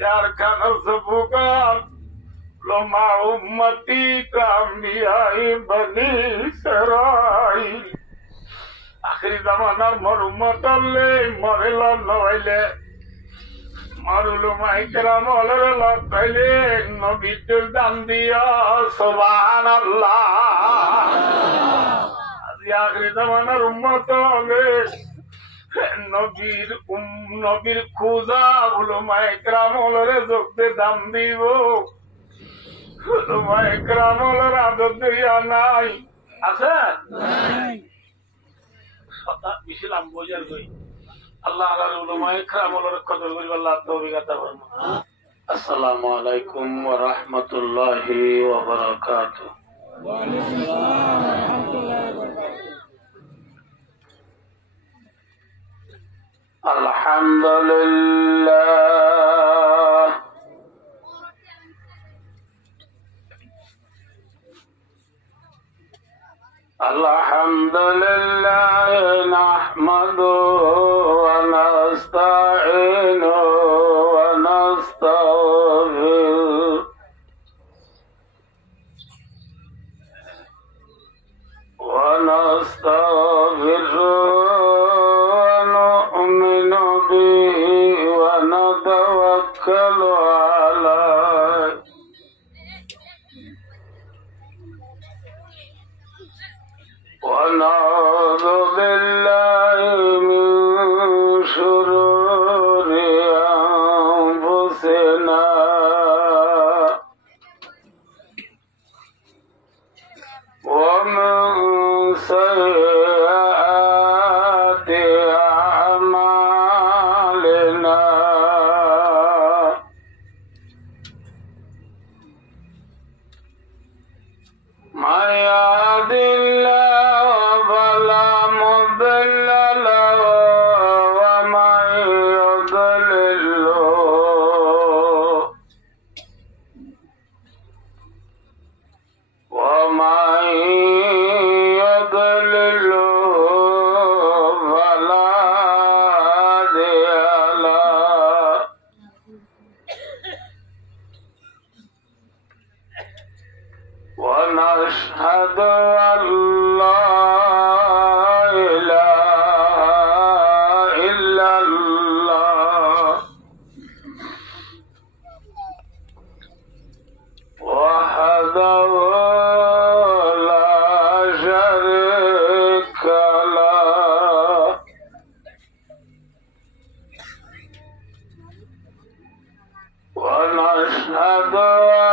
যার খানা সবুকার লমা উম্মতি কামিয়াই বনি ইসরাইল আখিরি জামানার মর উম্মত আল্লে মরেল নইলে মরুল মাইকরাম অলরে লতাইলে নবীর দান দিয়া সুবহানাল্লাহ আখিরি জামানার উম্মত আল্লে নবীর খোঁজা উলামায়ে কেরামরে যোগতে দাম দিব উলামায়ে কেরামরে আদর দিয়া নাই আছে নাই কথা বিশলাম বোঝার কই আল্লাহ আর উলামায়ে কেরামরে কদর করি আল্লাহ তৌফিক আতা ফরমান। আসসালামু আলাইকুম ওয়া রাহমাতুল্লাহি ওয়া বারাকাতুহু। ওয়া আলাইকুম আসসালাম ওয়া রাহমাতুল্লাহি ওয়া বারাকাতুহু। আলহামদুলিল্লাহ আলহামদুলিল্লাহ নাহমাদুহু ওয়া নাস্তাঈনুহু ওয়া নাস্তাগফিরুহু ওয়া নাস্তাগফিরুহু ونعوذ بالله من شرور أنفسنا ومن سيئات أعمالنا من يهد الله فلا مضل له ومن يضلل فلا هادي له ونشهد أن لا إله إلا الله وحده لا شريك له ونشهد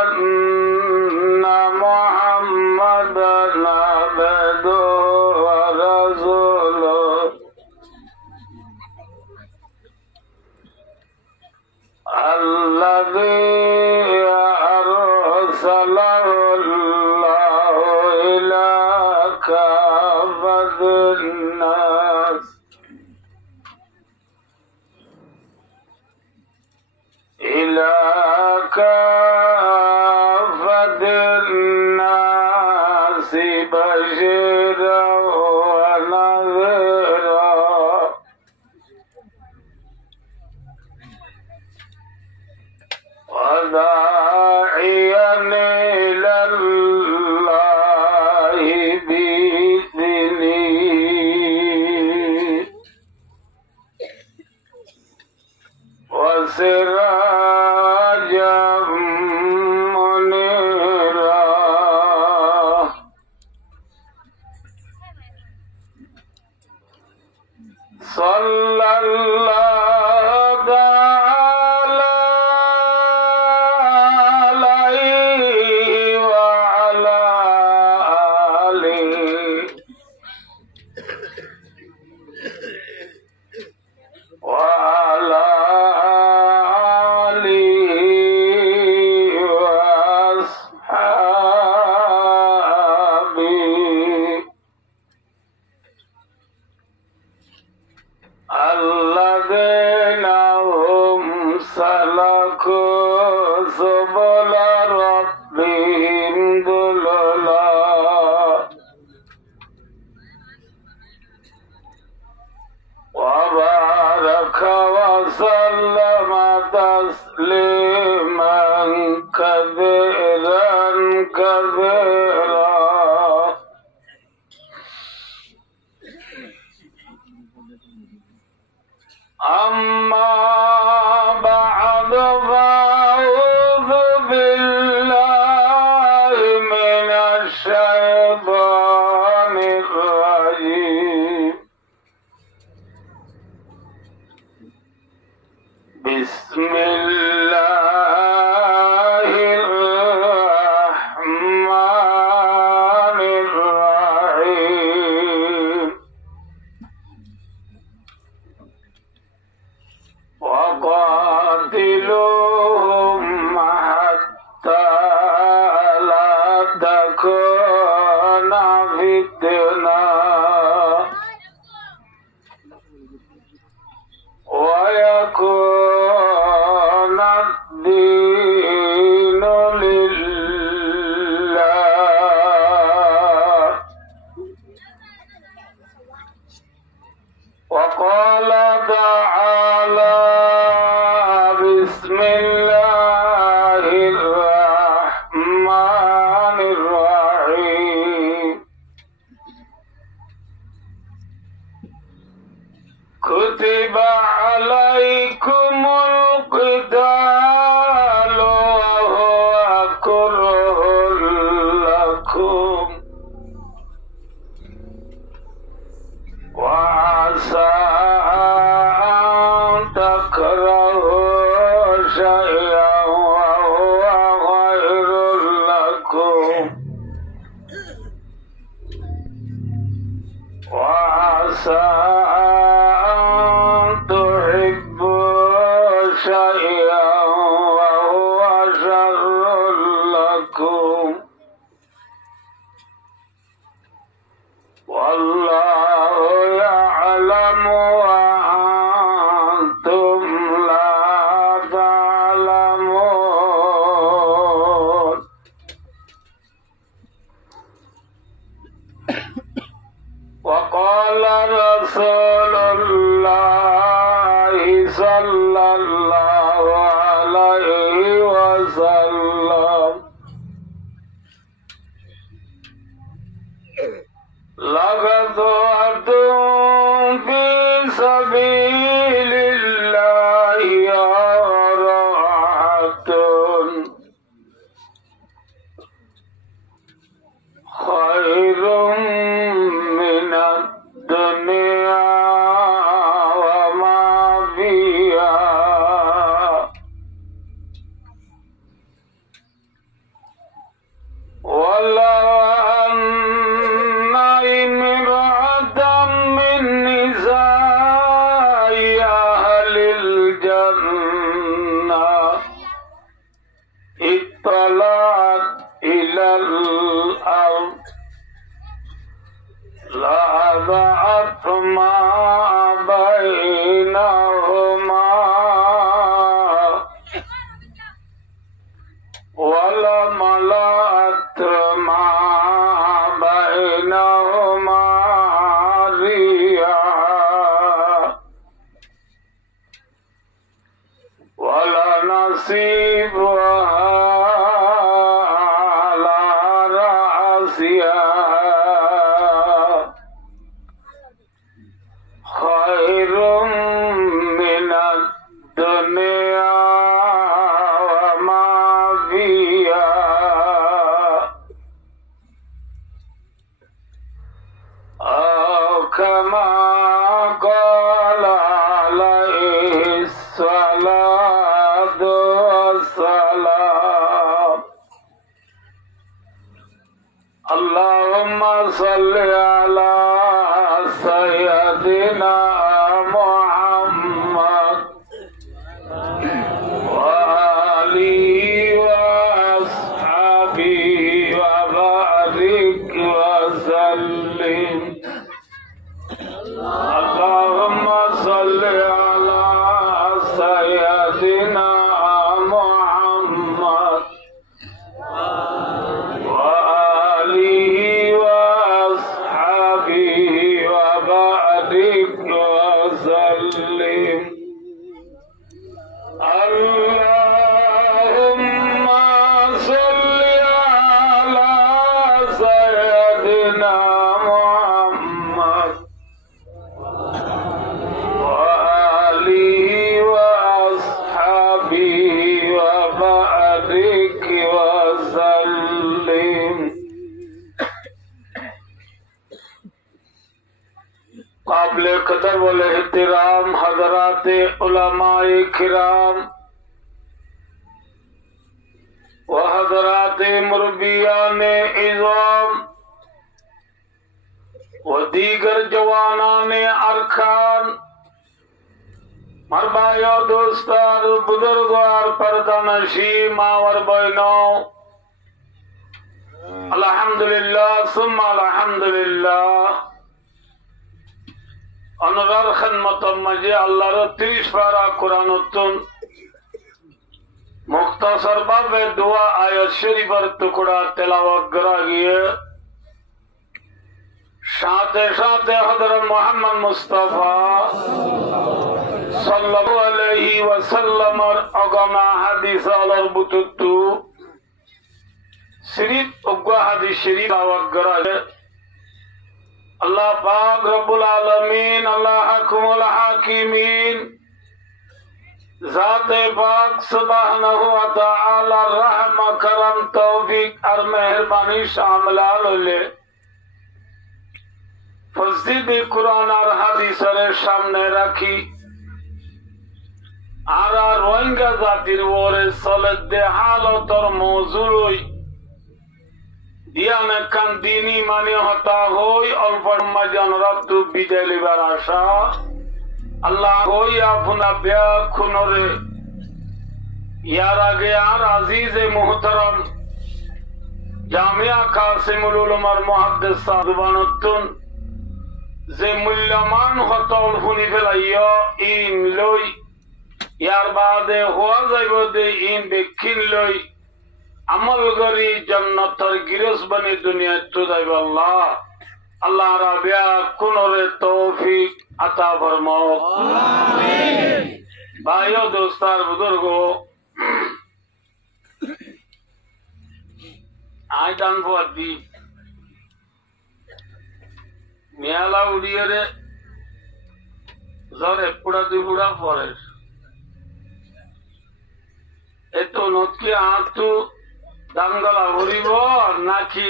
أن محمدا عبده ورسوله الذي أرسله الله إلى كافة الناس إلى كافة الناس بشيرا ونذيرا وداعيا إلى الله بإذنه وسراجا منيرا صلى الله تعالى عليه وعلى آله وعلى آله وأصحابه الذين هم سلكوا سبل ربهم ذللا وبارك وسلم وسلم تسليما كثيرا كثيرا. أما بعد فأعوذ بالله من الشيطان الرجيم. بسم الله الرحمن الرحيم. وقاتلوهم حتى لا تكون فتنة ويكون الدين لله. وقال تعالى بسم الله الرحمن الرحيم. كتب عليكم القتال وهو كره لكم وعسى أن تكرهوا شيئا وهو خير لكم وعسى أن تحبوا شيئا وهو شر لكم والله يعلم وأنتم لا تعلمون. وقال رسول الله صلى الله عليه وسلم لغزوة في سبيل الله روعة خير من الدنيا وما فيها. ولو أن امرأة من نساء أهل الجنة اطلعت إلى الأرض لأضعت ما بينهما ولملأت ما بينهما ريعا ولنصيبها على رأسها خير من الدنيا وما فيها. أو كما قال عليه الصلاة والسلام. اللهم صل على سيدنا محمد وآله وأصحابه وبارك وسلم. اللهم صل على سيدنا محمد وآله وأصحابه وبارك وسلم. किराम व हज़रात मुरब्बियान इज़ाम व दीगर जवानान अरकान मरबाया दोस्तार बुजुर्गार पर्दानशी मावर बहनों अल्हम्दुलिल्लाह सुम्मा अल्हम्दुलिल्लाह अनुरार खिदमत मजे अल्लाहर 30 पारा कुरानुत्तुन मुख्तसर भावे दुआ आयत शरीफर टुकड़ा तिलावत करा गया साथे साथे हज़रत मोहम्मद मुस्तफा सल्लल्लाहु अलैहि वसल्लम अगमा हदीस अलर बुतुतु शरीफ उग्गा हदीस शरीफ तिलावत करा गया अल्लाह पाक रब्बुल आलमीन अल्लाह हकमुल हाकिमीन ज़ाते पाक सुब्हानहु व तआला रहम करम तौफीक और मेहरबानी शामिल ले फजीद कुरान और हादीसের सामने रखी আর রোহিঙ্গা জাতির ওরে চলে দে হালতর মজুরই দিয়ানে কান দিনী মানে হতা হই অল্প মাজন রক্ত বিদায় লিবার আশা আল্লাহ হই আপনা ব্যাখুনরে ইয়ার আগে আর আজিজ মুহতারাম জামিয়া কাসিমুল উলামার মুহাদ্দিস সাদবানুতুন যে মূল্যমান হতল ফুনি ফেলাইয়া ইন লই ইয়ার বাদে হওয়া যাইব দে ইন বেখিন লই আমল করি জান্নাতের গিরস বনে দুনিয়া তো যাইব আল্লাহ আল্লাহ রাবিয়া কুনরে তৌফিক আতা ফরমাও আমিন ভাইও দোস্তার বুজুর্গো আইদান ফুয়াদি মেলা উড়িয়ে জ্বর এপুড়া দুপুড়া পরে এত নদকে আঁতু দাঙ্গলা হরিব নাকি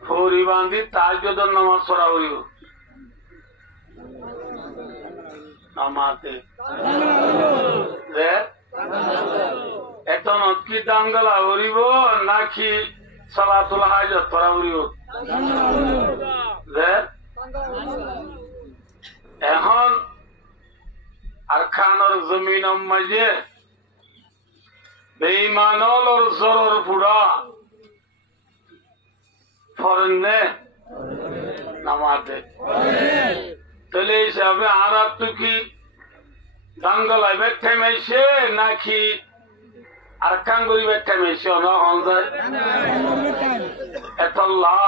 হরি বান্ধি তাহাজ্জুদের নামাজ পড়া হরিব নামাতে এত নদকি দাঙ্গলা হরিব নাকি সালাতুল হাজত পড়া হরিব এখন আর খানোর জমিন মাঝে বেঈমানল और জরর পুরা ফরনে নামাতে তাহলে হিসাবে আর তো কি দাঙ্গলায় বেঠে মেশে নাকি আর কাঙ্গুরি বেঠে মেশে না হন যায় এতল্লাহ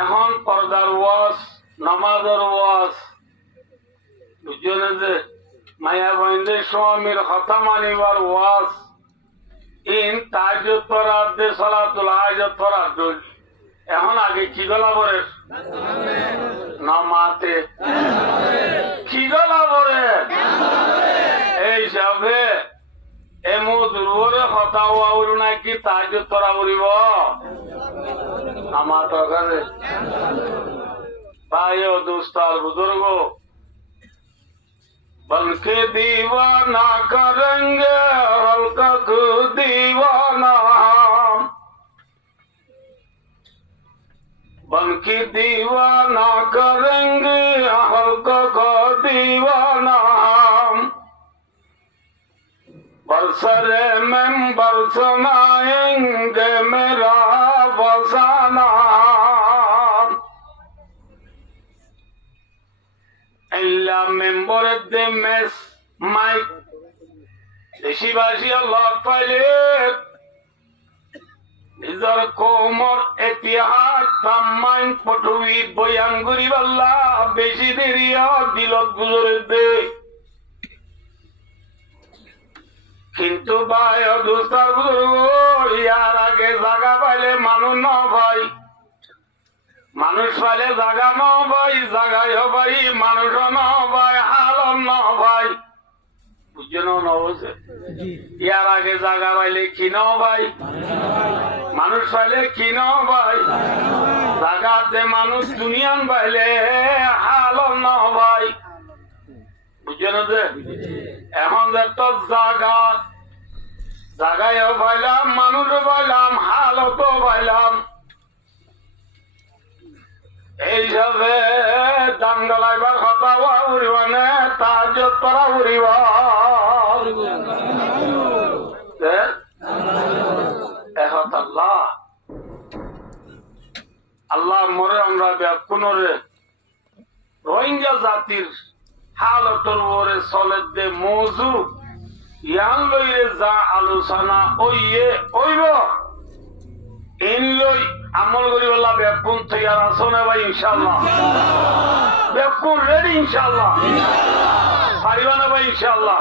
এখন পর্দার ওয়াজ নামাজের ওয়াজ বুঝছেন যে মায়া বন্ধে স্বামীর কথা মানিবার ওয়াজ ইন তাহাজ্জুদ পড়ার দে সালাতুল হাজত পড়ার দল এখন আগে কি গলা পড়ে নামাতে কি গলা পড়ে এই হিসাবে এমুদুরে কথা ওয়াউর নাকি তাহাজ্জুদ পড়া পড়িব আমার তো কাছে ভাইও দোস্তার বুজুর্গ बनके दीवाना करेंगे हल्का दीवाना बनके दीवाना करेंगे हल्का दीवाना बरसरे में बरसनाएंगे मेरा फसाना মেম্বরের দে মেস মাইক দেশিবাসী আল্লাহ পাইলে নিজের কোমর ইতিহাস সাম্মান পটুই বয়ান করিব আল্লাহ বেশি দেরি দিলত গুজরে দে কিন্তু ভাই দুস্তার বুজুর্গ ইয়ার আগে জায়গা পাইলে মানুষ ন ভাই মানুষ পাইলে জায়গা ন ভাই জায়গায় ভাই মানুষ ন ভাই হাল ন ভাই বুঝছেন না বলছে ইয়ার আগে জায়গা পাইলে কি ন ভাই মানুষ পাইলে কি ন ভাই জায়গাতে মানুষ দুনিয়ান পাইলে হাল ন ভাই বুঝছেন যে এখন যে তো জাগায়ও পাইলাম, মানুষও পাইলাম, হালতও পাইলাম। এইভাবে দান গলাইবার কথা উড়িব নে তাজ তোরা উড়িব আল্লাহ আল্লাহ মরে আমরা ব্যাকুণরে রোহিঙ্গা জাতির হালতর ওরে চলে দে মৌজু ইয়ান লইরে যা আলোচনা ওইয়ে ওইব এন লই আমল করি বললা ব্যাকুণ তৈয়ার আছো না ভাই ইনশাল্লাহ? ব্যাকুণ রেডি ইনশাল্লাহ? পারিবা না ভাই ইনশাল্লাহ?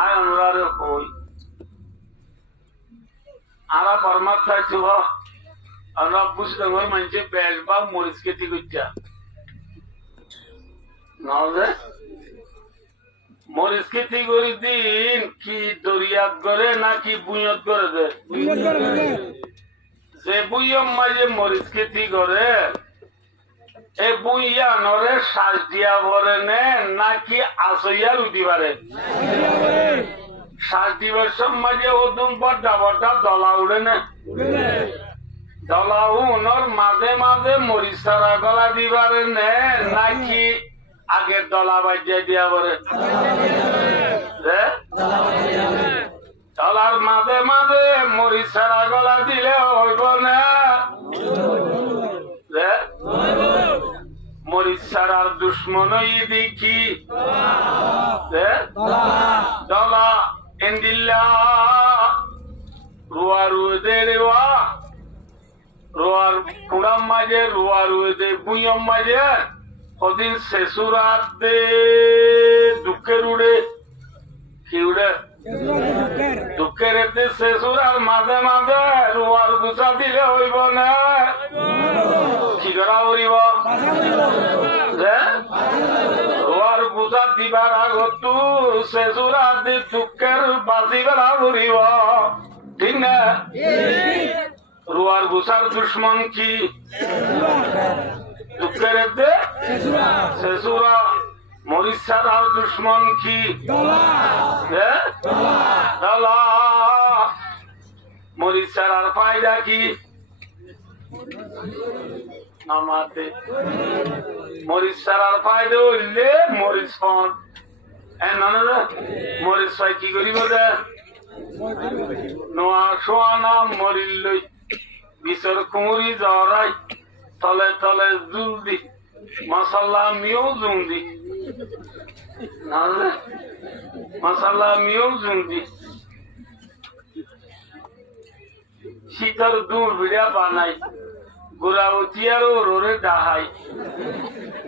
আয় আমরা কই আরা বর্মাত চাইছি আমরা বুঝতে মানছে বেশ বা মরিচ খেতে করছা মরিচ খেতে করি দিন কি দরিয়াত করে নাকি বুয়ত করে দে? যে বুয়ম মাঝে মরিচ খেতি করে এ বুইয়া নরে শ্বাস দিয়া ভরে নে নাকি আসইয়া রুটি পারে? শ্বাস দিবার মাঝে ওদুম বড্ডা বড্ডা দলা উড়ে নে দলা উনর মাঝে মাঝে মরিচ সারা গলা দিবারে নে নাকি আগের দলা বাজিয়া দিয়া ভরে? দলার মাঝে মাঝে মরিচ সারা গলা দিলে হইব না? মরিচ সারার দুশ্মন দেখি দলা এন্দিল্লা রুয়া রুয়ে রেওয়া রোয়ার কুড়াম মাঝে রোয়া রুয়ে বুয়ম মাঝে কদিন শেষুরাত দে দুঃখের উড়ে কি উড়ে দুঃখের এতে শেষুরার মাঝে মাঝে রোয়ার গুছা দিলে হইব না? কি করা উড়িব? রোয়ার গুছা দিবার আগত শেষুরাত দি দুঃখের বাজি বেলা উড়িব, ঠিক না? রোয়ার গুছার দুশ্মন কি? দুঃখের এতে শেষুরা। মরিচ ছাড়ার দুশ্মন কি? দলা। মরিচ ছাড়ার ফায়দা কি? নামাতে মরিচ ছাড়ার ফায়দা হইলে মরিচ ফোন মরিচ পাই কি করিব দে নোয়া শোয়া নাম মরিল লই বিচর কুমুরি জরাই তলে তলে জুল দি মশাল্লা আমিও জুম দি মশাল্লা আমিও জুম দি শীতর দূর ভিড়া বানাই গোড়া উঠিয়ার ওরে ডাহাই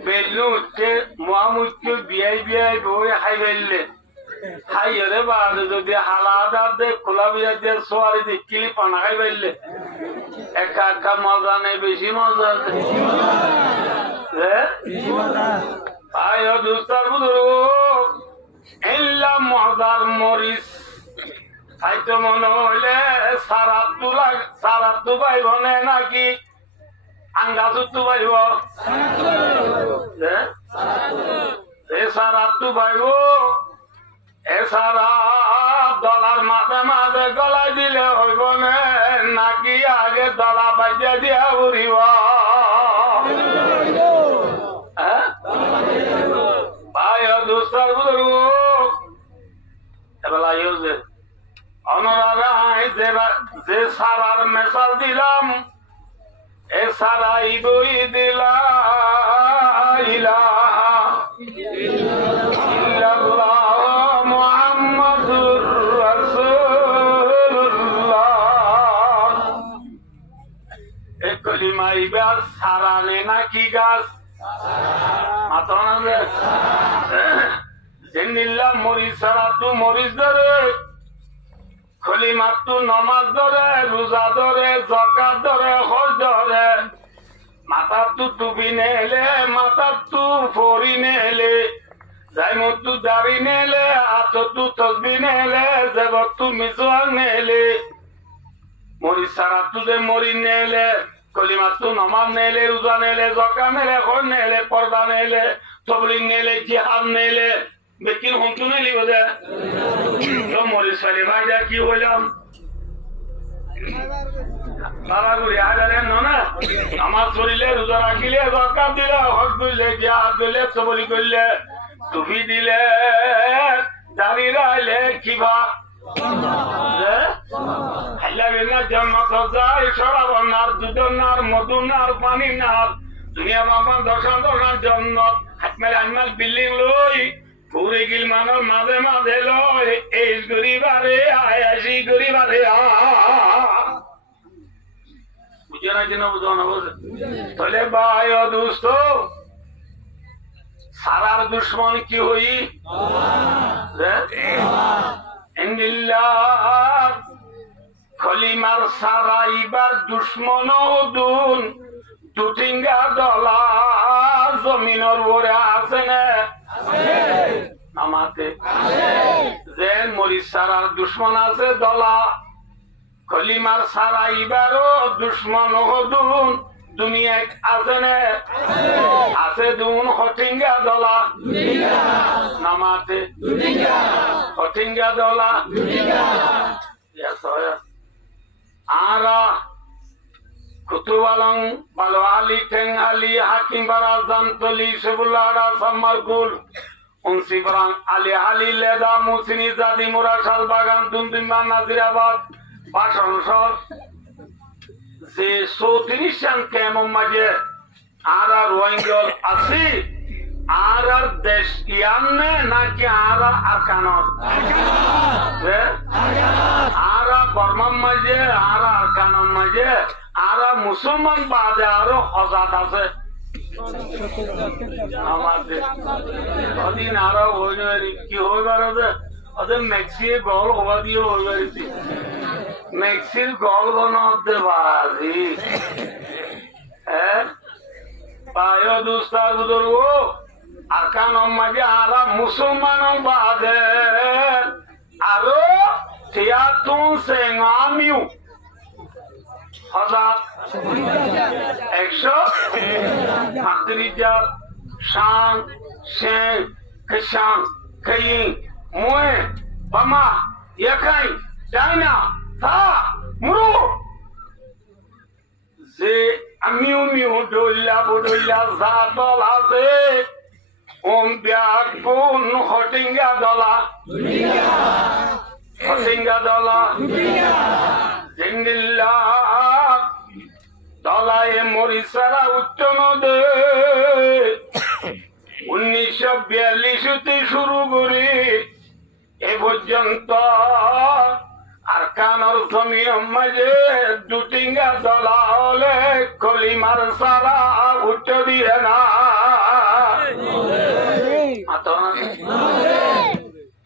বেলু উঠে মহামুখ্য বিয়াই বিয়াই বই হাই বেললে হাই রে বাদ যদি হালাদার দে খোলা বিয়া দিয়ে সোয়ারি দিকিলি পানা খাই বেললে একা একা মজা নেই, বেশি মজা দুস্তার বুধুর এল্লা মজার মরিচ খাইতে মনে হইলে সারাত পাইব নাকি আঙ্গাজু পাইব? সারাত পাইব। এছাড়া দলার মাঝে মাঝে গলাই দিলে হইব নাকি আগে দলা বাজিয়া দিয়া উড়িব? দুস্তার বুধুর এবেলা যে অনরাই যে সারার মেশাল দিলাম এ সারাই বই দিলা মুহাম্মাদুর রাসূলুল্লাহ। এ কলিমাই গাছ সারানে নাকি গাছ জেনিল্লা মরিচ ছাড়া তু মরিচ ধরে খলিমার তু নমাজ ধরে রোজা ধরে জকাত ধরে হজ ধরে মাথার তু টুপি নেলে মাথার তু ফরি নেলে জাইমত তু দাড়ি নেলে হাতত তু তসবি নেলে জেবত তু মিজওয়াক নেলে মরিচ ছাড়া তু যে মরি নেলে কলিমাতু নমাজ নেলে, রোজা নেলে, যাকাত নেলে, হজ নেলে, পর্দা নেলে, তবলিগ নেলে, জিহাদ নেলে, বেকিন হুমতু নেলি বোধে তো মরিস ফেলে ভাই যা কি হইলাম বাবা গুড়ি হাজারে না আমার শরীরে রোজা রাখিলে, যাকাত দিলে, হজ দিলে, জিহাদ দিলে, তবলিগ করলে, টুপি দিলে, দাড়ি রাখলে, কিবা বিল্ডিং লই ঘুরে গিল মানুষ মাঝে মাঝে লয় এই গরিবারে আয়াসি গরিবারে বুঝে না কিনা বুঝো না বুঝে তাহলে ভাই দুস্থ সারার দুশ্মন কি হই খলিমার সারা ইবার দুশ্মন দুন দুটিঙ্গা দলা জমিনের উপরে আছে না আমাতে যে মরিচ সারার দুশ্মন আছে দলা খলিমার সারা ইবারও দুশ্মন দুন দুনিয়া আছে না আছে দুন হটিঙ্গা দলা নামাতে হটিঙ্গা দলা আরা কুতুবালং বালো আলী ঠেং আলী হাকিম বারা জান্তলি সেবুল্লাহরা সাম্মারকুল উনসি বরাং আলী আলী লেদা মুসিনি জাদি মোরা শালবাগান দুমদুমা নাজিরাবাদ বাসনসর যে 34 জন কেমন মাঝে আর রোহিঙ্গল আছি আর দেশ ইয়ান্নে নাকি আর আরকানত আর বর্মার মাঝে আর আরকানের মাঝে আর মুসলমান বাদে আরো হজাত আছে আমাদের ওদিন আরো কি হইবার ওদের মেক্সির গল হওয়া দিয়ে হইবার মেক্সির গল বনতে বাজি হ্যাঁ পায় দুস্তার বুজুর্গ আরকান মাঝে আরা মুসলমান বাদে আরো তিয়াতুন সেঙ্গামিউ হাজার 135 শান শেখ খেসান খেয়িং মুয়ে বামা ইয়াখাই চাইনা সা মুরু যে আমিও মিও দইলা বদইলা জাতল আছে ওম ব্যাগ কোন হটিঙ্গা দলা হটিঙ্গা দলা জিন্দিল্লা দলায় মরিসারা উচ্চন দে 1942 শুরু করি এ পর্যন্ত আরকানের জমি মাঝে দুটিঙ্গা দলা হলে কলিমার সারা উঠতে দিয়ে না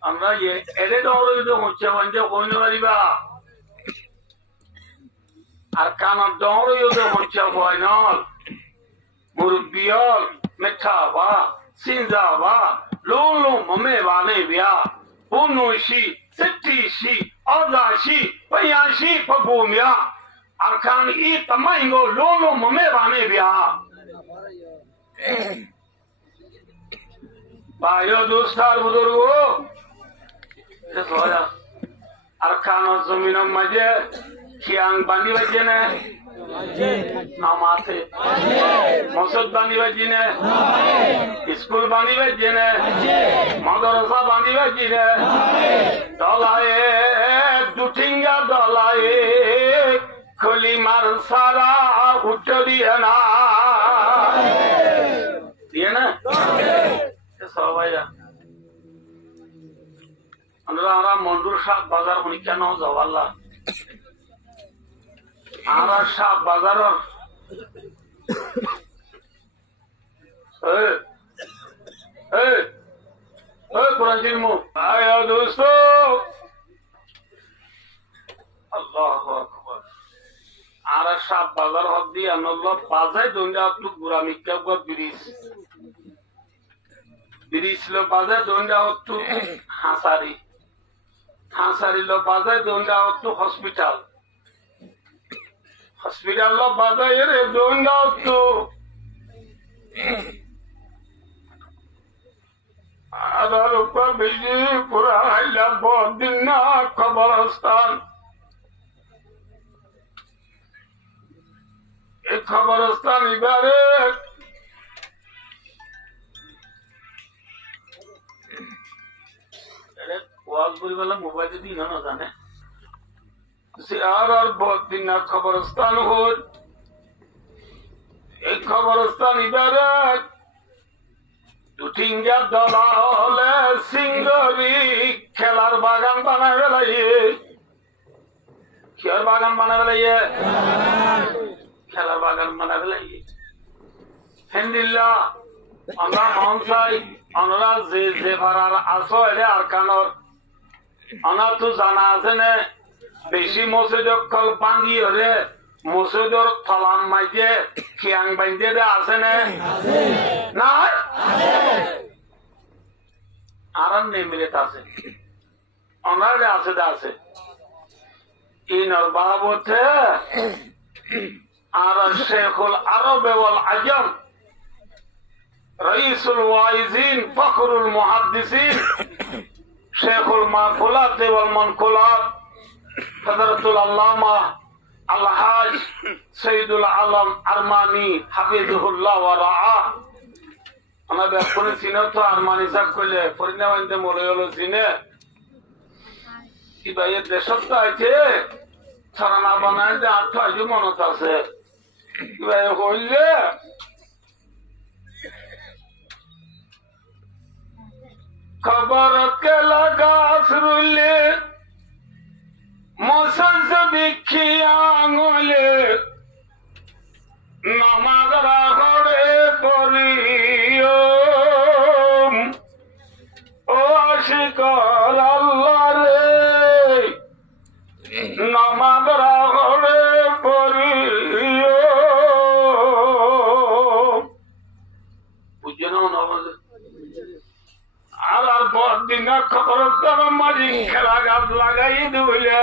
আমরা এদের দৌড় হচ্ছে বঞ্চে কইন পারিবা আর কানার দৌড় হচ্ছে বয়নল মুরব্বিয়ল মেঠা বা সিনজা বা লোলো মমে বানে বিয়া বুনুশি সিটিশি অদাশি পয়াশি পগুমিয়া আর কান ই তমাইগো লোলো মমে বানে বিয়া ভাইও দুস্তার বুজুর্গ আর কানোর জমিনের মাঝে খিয়াং বান্ধি বাজে না নামাতে মসজিদ বান্ধি বাজি না স্কুল বান্ধি বাজে না মাদ্রাসা বান্ধি বাজি না দলায় দুটিঙ্গা দলায় খলিমার সারা উঠতে দিয়ে না দিয়ে না সবাই আমরা মন্ডুর সাপ বাজার পরীক্ষা নাও জওয়াল্লা আর সাপ বাজার দোস্ত আর সাপ বাজার হক দিয়ে বাজায় দন্ডা গুড়া মিথ্যা ব্রিজ ব্রিজ লো বাজায় দন্ডা হতো হাসারি হাসারি লো বাজায় দন্ডা হতো হসপিটাল হসপিটাল বাজাইয়ের দৌড়াতো আধার উপর বেশি পুরা হাইলা বদিন না খবরস্থান এই খবরস্থান এবারে ওয়াজ বলবেলা মোবাইলে দিন না জানে আর বদিন না খবরস্থান হল এই খবরস্থান এবারে দুটিঙ্গা দলা হলে সিঙ্গরি খেলার বাগান বানায় বেলাইয়ে খেলার বাগান বানায় বেলাইয়ে খেলার বাগান বানায় বেলাইয়ে হেন্দিল্লা আমরা মন চাই আমরা যে যে ভাড়ার আসো এলে আর কানর আমার তো জানা আছে না বেশি মসজিদ কল পাঙ্গি হলে মসজিদর থলাম মাইজে খিয়াং বাইন্দে আছে না নাই আর নেমিলে আছে অনারে আছে আছে ইনর বাবতে আর শেখুল আরব ওয়াল আজম রাইসুল ওয়াইজিন ফখরুল মুহাদ্দিসিন শেখুল মাকুলাত ওয়াল মানকুলাত হযরতুল আল্লামা আলহাজ সৈয়দুল আলম আরমানি হাফিজুহুল্লাহ ওয়া রাআ আমাদের কোন চিনে তো আরমানি সাহেব কইলে পরিণামতে মনে হলো চিনে কি ভাই দেশত তো আছে ছাড়া বানায় যে আর্থ আজও মনত আছে কি ভাই কইলে খবর কে লাগা আসরুলে মসজ বিখি আঙুলে নামাজ রাখড়ে পড়িও ও আশিকর আল্লাহ রে নামাজ রাখড়ে পড়িও বুঝে নাও নামাজ আর বদিন খবরস্থান মাঝি খেলা গাছ লাগাই দিলে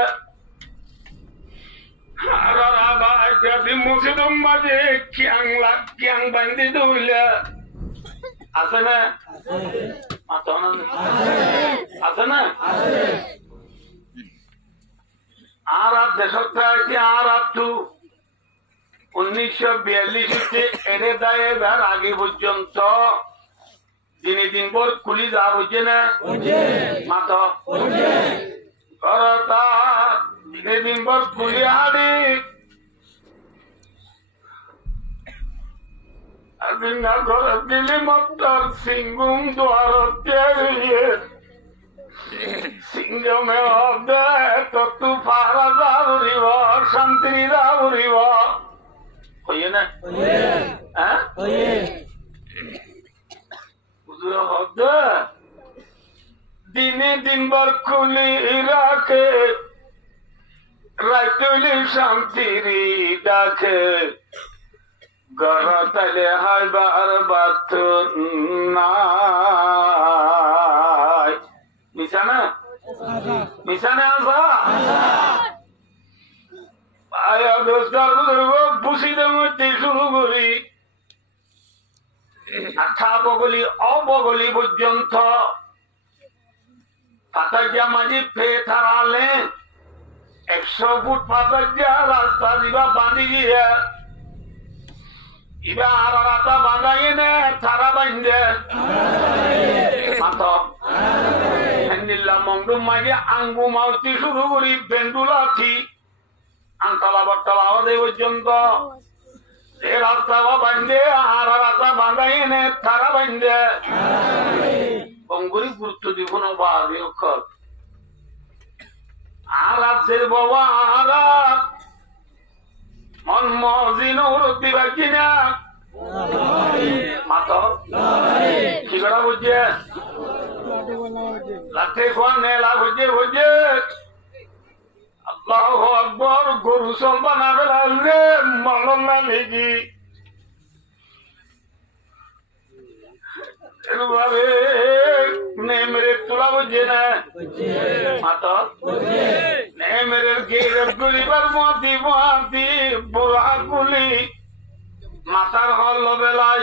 মসজিদ মাঝে কিয়াং বান্ধি দিলে আছে না আছে না আর দেশত আছে আর একটু 1942 এড়ে দেয় আগে পর্যন্ত দিনে দিন ভর কুলি যা বুঝছে না মাত দিনে দিন ভর কুলি হাড়ি না ঘর দিলি মতর সিংগুম দোয়ার সিংহমে হবে তো তু ফারা যা উড়িব শান্তি যা উড়িব হইয়ে না হ্যাঁ দিনে দিনবার খুলি রাখে রাইতুলি শান্তির ডাকে গড়াতালে হাইবার বাত নাই মিশানা মিশানা আসা আয়া দোস্তার বুঝিতে মধ্যে শুরু করি আঠা বগলি অবগলি পর্যন্ত পাতাজিয়া মাঝি ফেয়ে থারালে 100 ফুট পাতাজিয়া রাস্তা দিবা বাঁধি গিয়ে ইবা আর রাস্তা বাঁধাই নে থারা বাঁধে মাথা হেন্দিল্লা মংডুম মাঝি আঙ্গু মাউতি শুরু করি বেন্ডুলাথি আংতলা বট্টলা আওয়াজে পর্যন্ত এই রাস্তা বাঁধে আর রাস্তা বাঁধাই নে থারা বাঁধে বঙ্গুরি গুরুত্ব দিব না বাদে অক্ষর আর আছে বাবা আর মন মজিন উরতি বাকি না মাতো কি করা বুঝছে লাঠে খোয়া নেলা বুঝে বুঝে আল্লাহ আকবর গরু সল বানাবে লাগলে মলন না নেকি নেমরে তোলা বুঝছে না মাতো মেয়ের গিরে গুলিবার মতি বুড়া গুলি মাথার হল বেলাই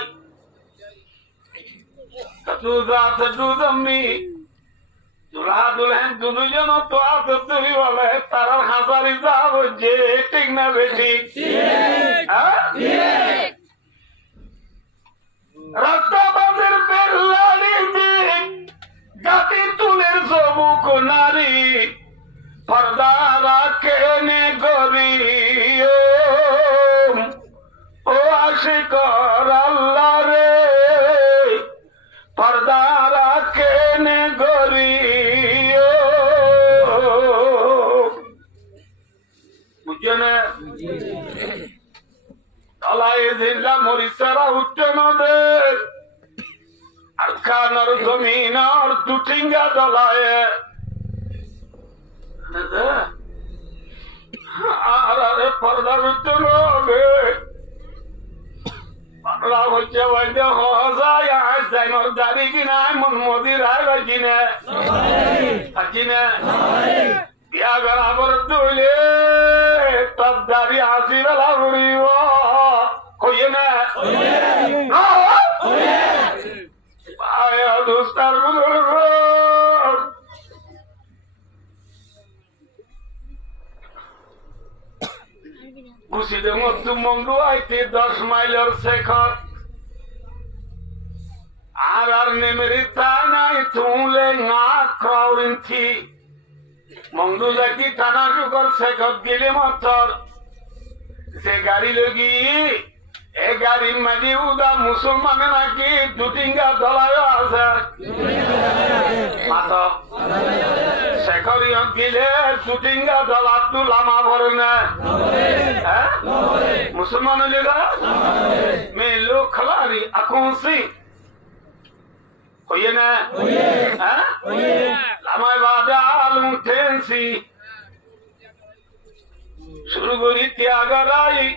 দুধমি দুলহা দুলহেন দুজন তো আছে তুই বলে তারা হাসারি যাব যে ঠিক না বেশি রাস্তা বাঁধের বেল্লারি জাতি তুলের সবুক নারী পর্দা রাখে নে গরি ও আশিকর আল্লাহ রে পর্দা রাখে নে গরি বুঝছো না তলায় জিল্লা মরিচারা উঠছে নদের আর খানার জমিন আর দুটিঙ্গা দলায় আরে পর্দা উঠছে নবে বাংলা হচ্ছে বলতে হজাই আইসাইনর দাড়ি কিনা মন মদির আয় কিনে কিনে বিয়া বেড়াবার তুলে তার দাড়ি হাসি বেলা উড়িব কইয়ে না দুস্তার ঘুষিদের মধ্যে মঙ্গু আইতে 10 মাইলের শেখর আর নেমেরি তা নাই তুলে না ক্রাউরিন্থি মঙ্গু জাতি টানা শুকর শেখর গেলে মথর সে গাড়ি লগি এ গাড়ি মাঝে উদা মুসলমানে নাকি দুটিঙ্গা দলায় আছে মাথা শেখর গেলে দুটিঙ্গা দলা তু লামা ভরে না মুসলমান लेगा मैं लोग खलारी अकौंसी होइए ना लामाय बादा आलूठेंसी शुरू करी त्यागराई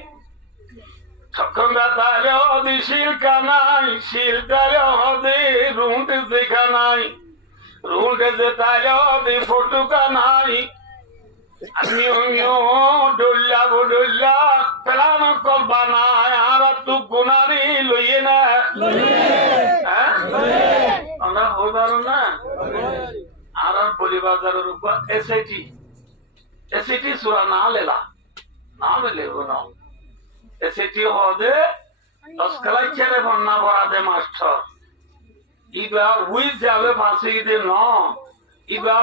ठक्कंगा ताले होदी शिल्का नाई शिल्काले होदी रूंट देखा नाई रूंट से ताले होदी फोटुका नाई डोल्ला बोडोल्ला पेलान कल बनाय আর তু গুনারি লইয়ে না আমরা হইবার না আর বলিবাজারের উপর এসএটি সুরা না লেলা না লেলে না এসএটি হদে তস্কলাই ছেড়ে বন্না ভরাদে মাস্টার ইবা উই যাবে ফাঁসি দে ন ইবা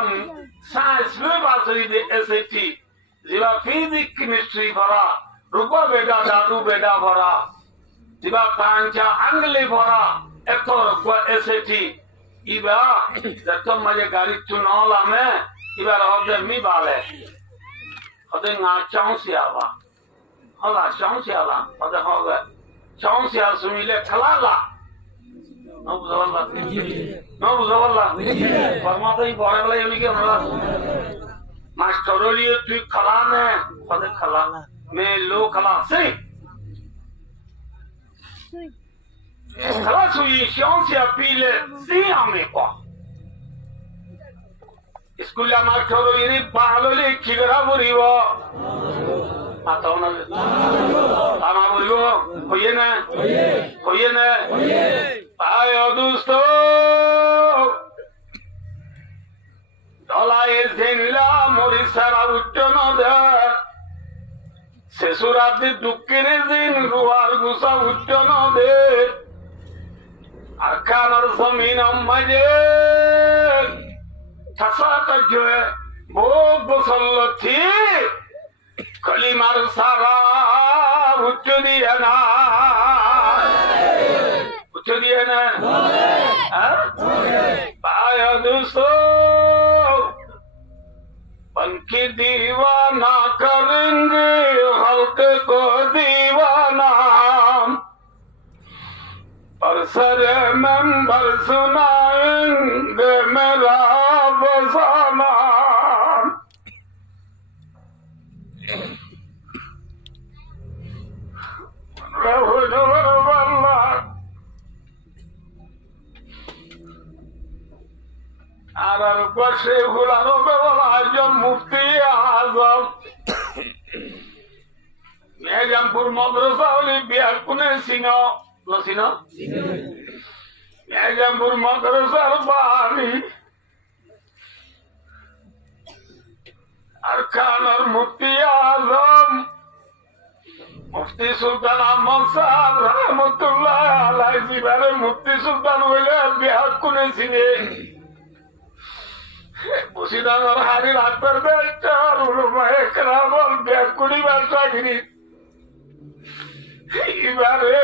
সায়েন্স লই ফাঁসি দে এসএটি জিবা ফিজিক কেমিস্ট্রি ভরা রূপা বেটা দাদু বেটা ভরা জিবা কাঞ্চা আঙ্গলি ভরা এত এসএটি ইবা যত মজে গাড়ি চুনলামে ইবার হদে মি বালে হদে না চাউসিয়াবা হলা চাউসিয়ালা হদে হবে চাউসিয়া সুমিলে খালালা নবুজাল্লাহ ফরমাতেই পরে বলে আমি কি হলা মাস্টার লিয়ে তুই খালা নে হদে খালা মে লো খালা সে খালা সুই চাউসিয়া পিলে সি আমি কো স্কুলে মাস্টার ইনি ভালো লিখি করা বলিব মাতাও না আমা বলিব হইয়ে না হইয়ে না আয় দুস্ত দলায়ে জিল্লা মরিসারা উঠ্টো নদে শেষুরাতে দুঃখের দিন রুয়ার গুসা উঠ্টো নদে আর কানার জমিন মাঝে ঠাসাটা জয়ে বহুত বসল্লথি কলিমার সারা উচ্চ দিয়ে না উচ্চ দিয়ে না পায় দুসো पंखी दीवाना करेंगे हल्क को दीवाना पर सर मेंबर सुनाएंगे मेरा बसाना আর শেখুল আলম আজম মুফতি আজম মেজামপুর মাদ্রাসা হলি বিহার কোনে সিনো মেজামপুর মাদ্রাসার বাড়ি আর খানার মুফতি আজম মুফতি সুলতান আহমদ সাহেব রহমতুল্লাহ আলাইহি জিবারে মুফতি সুলতান হইলে বিহার কোনে ছিলে মুর্শিদাবাদ হাজির আকবর বেচার উলমায়ে কেরাম ব্যাকুড়ি বাসাগিরি এবারে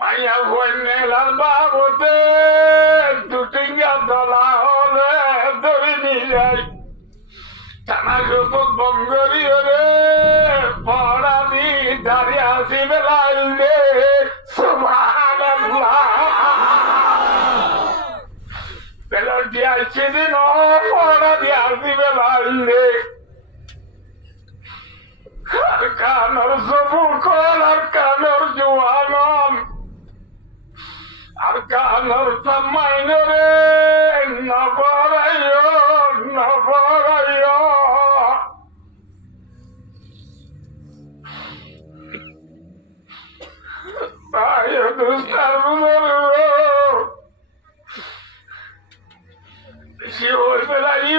মাইয়া ভয় লাল বাবতে দুটিঙ্গা দলা হলে ধরে নিয়ে যায় টানা সুপুত বঙ্গরি হলে পড়া দি দাঁড়িয়ে আসি বেলাইলে সুবহানাল্লাহ বেলার দিয়ে আসছে দিন পড়া দিয়ে আসি বেলাইলে আর কানর সবুকল আর কানর জোয়ানন আর কানর সামাইনরে নবরাইয় ভাই দুস্তার বেশি ওই বেলাই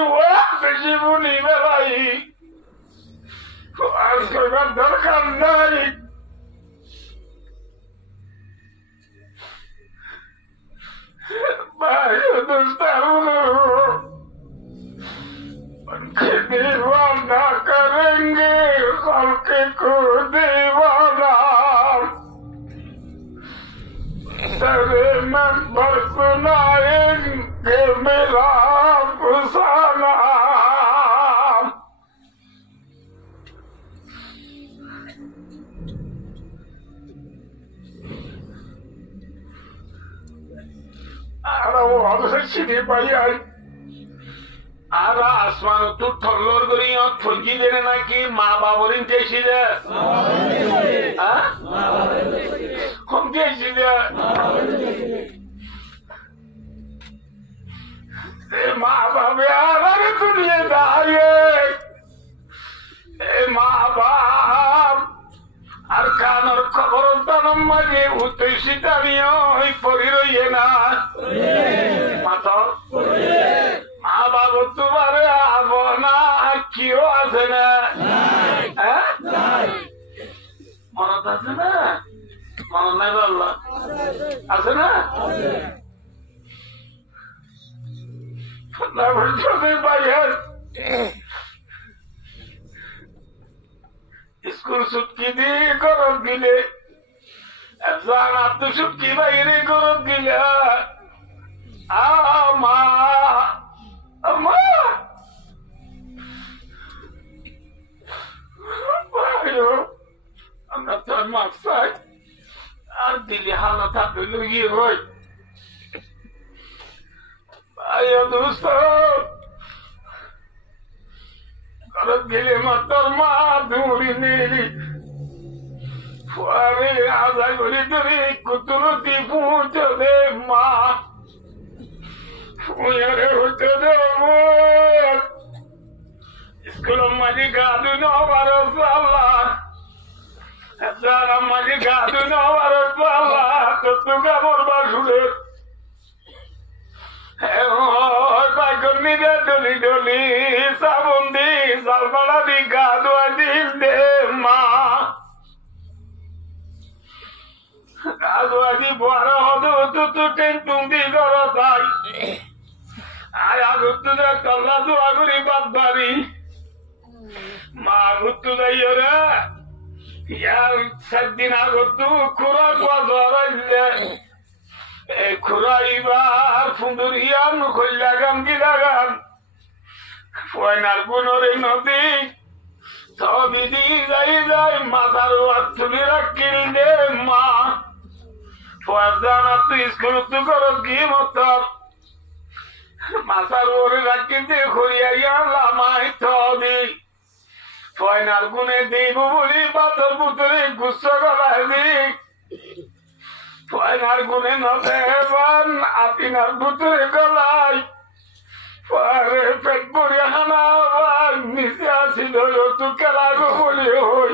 বেশি বুনি বেলাই আর করবার দরকার নাই ভাই দুস্তার दीवाना करेंगे खल्क को दीवाना तेरे नंबर सुनाएंगे मेरा अफसाना अरे वो हमसे सीधी पाई आई আর আসমান তো ঠল্লর করি ঠকি দেনে নাকি মা বাবরিন চেয়েছিলে কম চেয়েছিলে মা বাবে আর দুনিয়া দাঁড়িয়ে মা বাপ আর কানর খবর দানম মাঝে উত্তর দাঁড়িয়ে ওই পরি রইয়ে না মাথা মা বাবু তোমার আবনা কিও আছে না মনত আছে না মনত নাই বললো আছে না বাইর স্কুল ছুটকি দিয়ে গরম দিলে তো ছুটকি বাইরে গরম দিলে মা আমরা তোর মাপ চাই আর দিলে হালা থাকলে লুকিয়ে হই দোস্ত ঘরত গেলে মা তোর মা ধুরি নেলি ফুয়ারে আজা করি ধরে কুতুরতি পৌঁছলে মা ফুয়ারে হতে দেবো স্কুল মাঝে গাদু নবার আল্লাহ মাঝে গাদু নবার আল্লাহ তো কাপড় বাসুরে ডলি ডলি সাবন দি সালপাড়া দি গাদু দিল দে মা গাদু আদি বড় হতো তো টেন্টুং দি গর তাই আর আগত কল্লা দোয়া করি বাদ বাড়ি মা ঘুরতে যাইও রে ইয়ার 7 দিন আগত খুরা গজরাইলে এই খুরাইবার ফুন্দুরিয়ান কইলা গান গিলা গান ফয়নার গুনরে নদী সবই দি যাই যাই মাথার হাত তুলি রাখিল দে মা ফয়ার জানা তুই স্কুল তো করো কি মতর মাথার ওরে রাখিতে খড়িয়াইয়া লামাই থবি ফয়নার গুনে দিব বলি পাথর পুতরে গুচ্ছ গলায় দি ফয়নার গুনে নদেবান আপিনার পুতরে গলায় তু খেলা বলি হই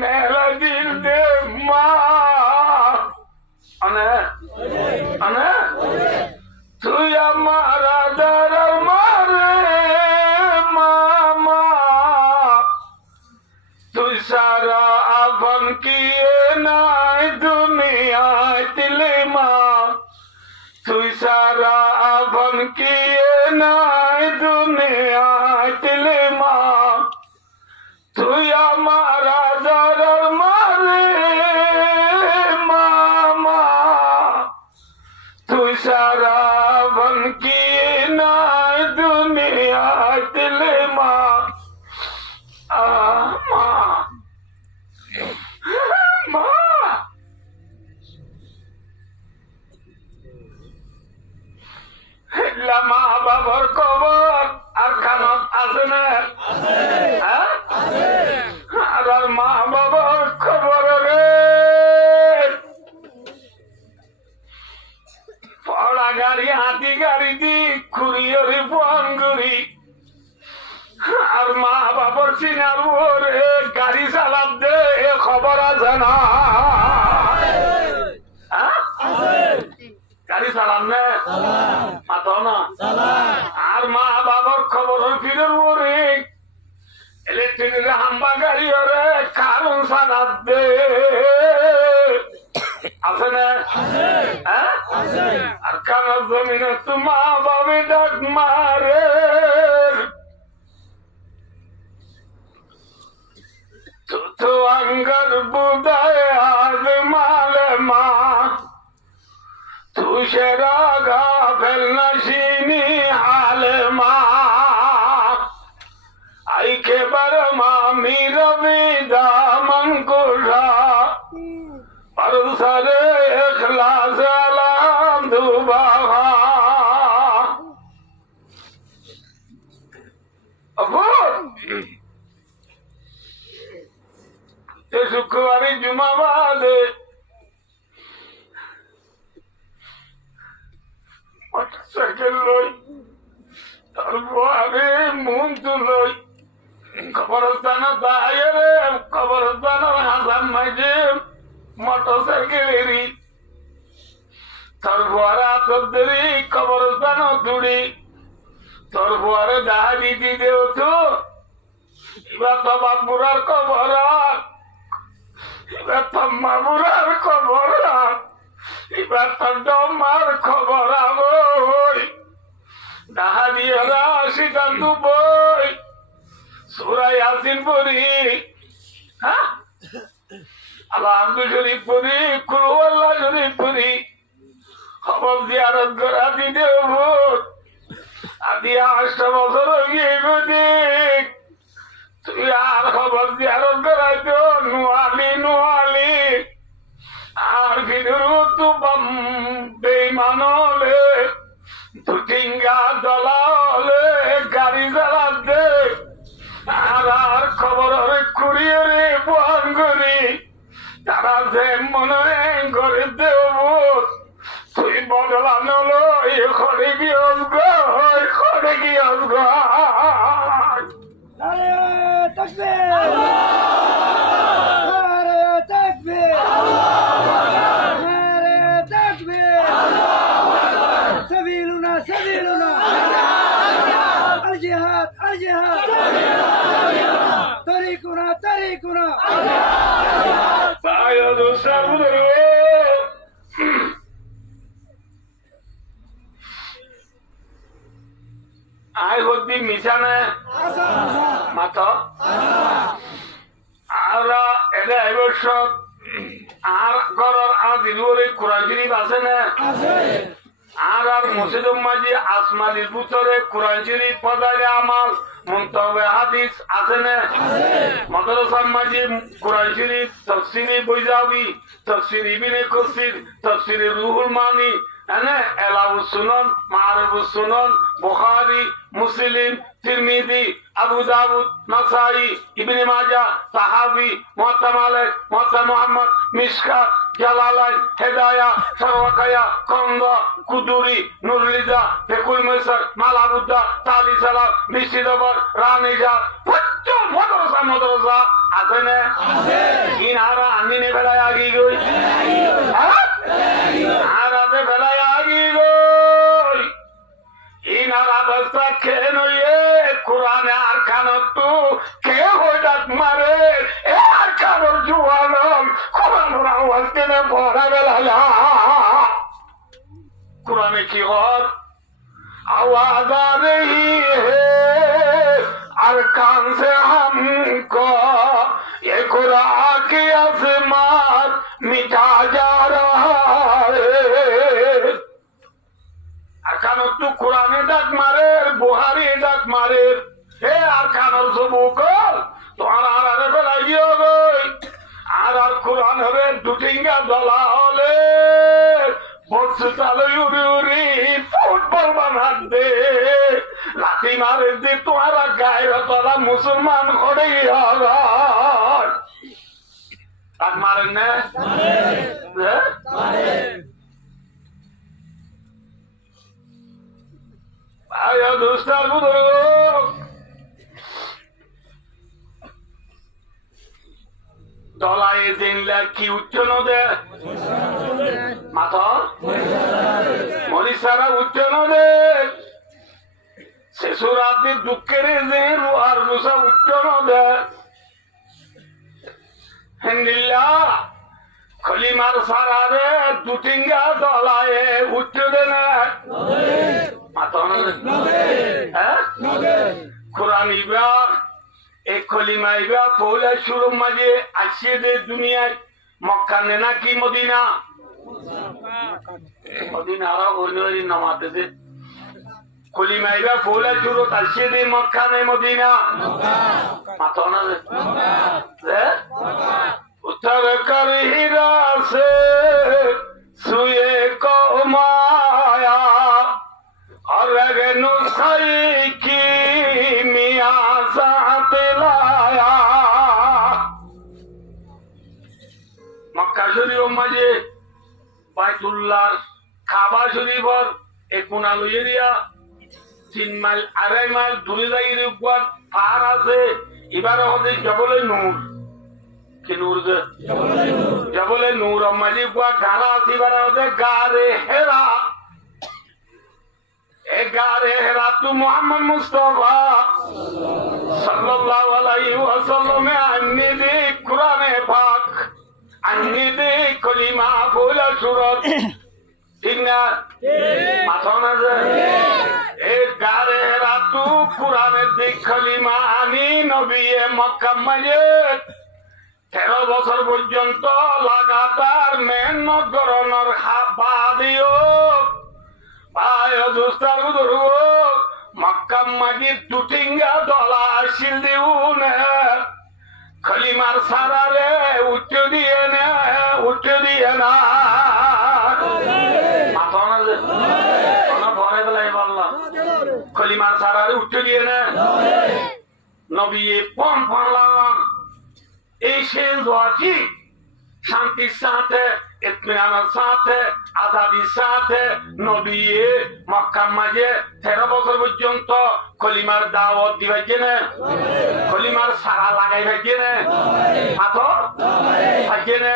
মেলা দিল দে মা আনে আনে তুই আমার আদার মারে মামা তুই সারা আফন কিয়ে নাই দুনিয়ায় দিলে মা তুই সারা আফন কিয়ে নাই দুনিয়ায় দিলে মা তুই আমার আদার মারে মামা তুই সারা আফন কিয়ে নাই দুনিয়ায় দিলে মা মা মা মা বাবার কবর আর খানত আছে না আর মা বাবার খবর রে পড়া গাড়ি হাতি গাড়ি দি খুঁড়িয়রি বঙ্গুরি আর মা বাবার সিনার ওরে গাড়ি চালাব দে খবর আছে না গাড়ি চালান না মাতো না আর মা বাবার খবর ফিরের ওরে ইলেকট্রিকের হাম্বা গাড়ি ওরে কারণ চালাব দে আছে না আর কারণ জমিনে তো মা বাবে ডাক মারে তো अंगर बुदाय आज माले मा तुझे रागा फिर नशीनी हाल मा आई के बर मामी रविदा मन कुशा पर सरे इखलास अलाम दुबा শুক্রবারে জুমা বাদে মোটরসাইকেল লই তারপরে মন তো লই কবরস্থানে দাঁড়িয়ে কবরস্থানের হাসান মাইজে মোটরসাইকেলেরই তারপরে আতর দেরি কবরস্থান তুড়ি তারপরে দাহা দিদি দেও তো এবার তো বাপুরার কবর এবার তো মামুরার খবর এবার তো ডমার খবর বই ডাহারিয়ারা সিদ্ধান্ত বই সুরাই আসিন পড়ি হ্যাঁ আলহামদু শরীফ পড়ি কুলু আল্লাহ শরীফ পড়ি খবর জিয়ারত করা দিতে ভোট আদি 8 বছর গিয়ে দেখ তুই আর খবর জিয়ারত করাইতো নোয়ালি নোয়ালি আর ভিড় তো বেইমান হলে দুটিঙ্গা দলালে গাড়ি চালাতে আর খবর কুড়িয়ে রে বহন করি তারা যে মনে করে দেব তুই বদলানো খড়ে গিয়ে খড়ে গিয়ে سبيلنا سبيلنا الجهاد الجهاد طريقنا طريقنا আই হদ্দি মিশানে মাথা আর এটা এবছর আর ঘরের আদিল কোরআন শরীফ আছে না আর আর মসজিদ মাঝি আসমানির ভিতরে কোরআন শরীফ পদারে আমাল মুনতাবে হাদিস আছে না মাদ্রাসার মাঝি কোরআন শরীফ তাফসীরে বৈজাবি তাফসীরে ইবনে কাসির তাফসীরে রুহুল মানি এলাউস সুনান মারিফুস সুনান বুখারী মুসলিম তিরমিজি আবু দাউদ নাসাই ইবনে মাজাহ তাহাবি মুওয়াত্তা মালিক মুওয়াত্তা মুহাম্মদ মিশকাত জালালাইন, হেদায়া, সরওয়াকায়া, কন্দ, কুদুরি, নুরলিজা, ফেকুল মেসর, মালাবুদ্দা, তালিসালা, মিশিদবর, রানিজা, প্রচুর মদরসা আছে না? ইনারা আন্দিনে বেলায় আগি গই, আরাতে বেলায় আগি গই, ইনারা দস্তা খেয়ে নইয়ে কোরআনে আর কানতু কে হইতাত মারে এ আর কানোর জুয়ানল কোরআনের আওয়াজ কেনে ভরা বেলা কোরআনে কি হর आवाज आ रही है अरकान से हमको ये कुरान की आसमान मिटा जा रहा है अरकान तो कुरान डाक मारे बुहारी डाक मारे हे अरकान और सबूक तुम्हारा आरे बेलाइयो गई आर कुरान हरे दुटिंगा दला होले ফুটবল বানাতে লাঠি মারে যে তোমারা গায়ের তারা মুসলমান করে মারেন না দুষ্টার দলায় দিনলা কি উচ্চন দে মাথা মনীষারা উচ্চন দে শেষরাতে দুঃখের যে রুহার মুসা উচ্চন দে হিন্দিল্লা খলিমার সারা রে দুটিঙ্গা দলায় উচ্চ দে না মাথা হ্যাঁ কোরআন ইবা एक खलीमा इबा फौला शुरू मजे अच्छे दे दुनिया मक्का ने ना की मदीना मदीना रा ओनरी नमाते दे खलीमा इबा फौला शुरू अच्छे दे मक्का ने मदीना मातो ना दे उत्तर कर हीरा से सुए को माया और रगे नुसाई की मिया মক্কা শরীফ মাঝে বাইতুল্লাহর কাবা শরীফর এক কোনা লইয়ে দিয়া 3 মাইল 2.5 মাইল দূরে যাইরে উপর পাহাড় আছে এবারে হতে জবলে নূর কি নূর যে জবলে নূর মাঝে উপর গালা আছে এবারে হতে গারে হেরা এ গারে হেরা তু মুহাম্মদ মুস্তাফা সাল্লাল্লাহু আলাইহি ওয়াসাল্লাম আন্নি দে কুরআনে পাক আন্নি দে কলিমা ফুল সুরত ঠিক না মাথা না এ গারে রাতু কুরআনে দে কলিমা আনি নবী মক্কা মাঝে 13 বছর পর্যন্ত লাগাতার মেহনত করনের হাবা দিও আয় দুস্তার গুরু মক্কা মাঝে দুটিঙ্গা দলা শিল দিউন খলিমার সারারে উচ্চ দিয়ে না মাথা না যে পরে বেলায় বললাম খলিমার সারারে উচ্চ দিয়ে না নবী পম ফলাম এই শেষ দোয়াটি শান্তির সাথে ইতমিনানের সাথে আজাদির সাথে নবী মক্কা মাঝে 13 বছর পর্যন্ত কলিমার দাওয়াত দিবাইছে না কলিমার সারা লাগাই ভাইছে না পাথর ভাইছে না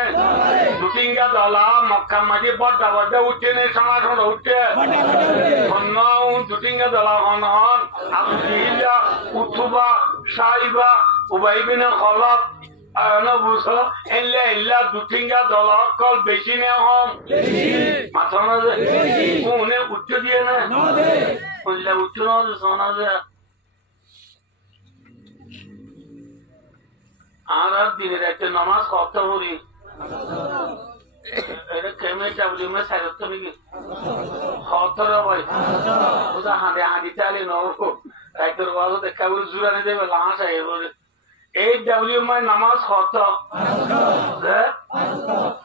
দুটিঙ্গা দলা মক্কা মাঝে বড্ডা বড্ডা উঠছে না সারা খন্ড উঠছে অন্য দুটিঙ্গা দলা হন আবু জিহিলা উথুবা সাইবা উবাই বিন খলফ বুঝো এলে এলা দুটিঙ্গা দল কল বেশি নে হম মাথা না যে কোনে উচ্চ দিয়ে না উচ্চ না শোনা যে আর দিনের একটা নামাজ কত করি এটা কেমন চাবলি মে সারত নাকি খতর ভাই বুঝা হাঁদি চালি নবো রাইতর বাজু দেখা বলে জুরানি দেবে লাশ আই বলে এই ডাব্লিউ মাই নামাজ কত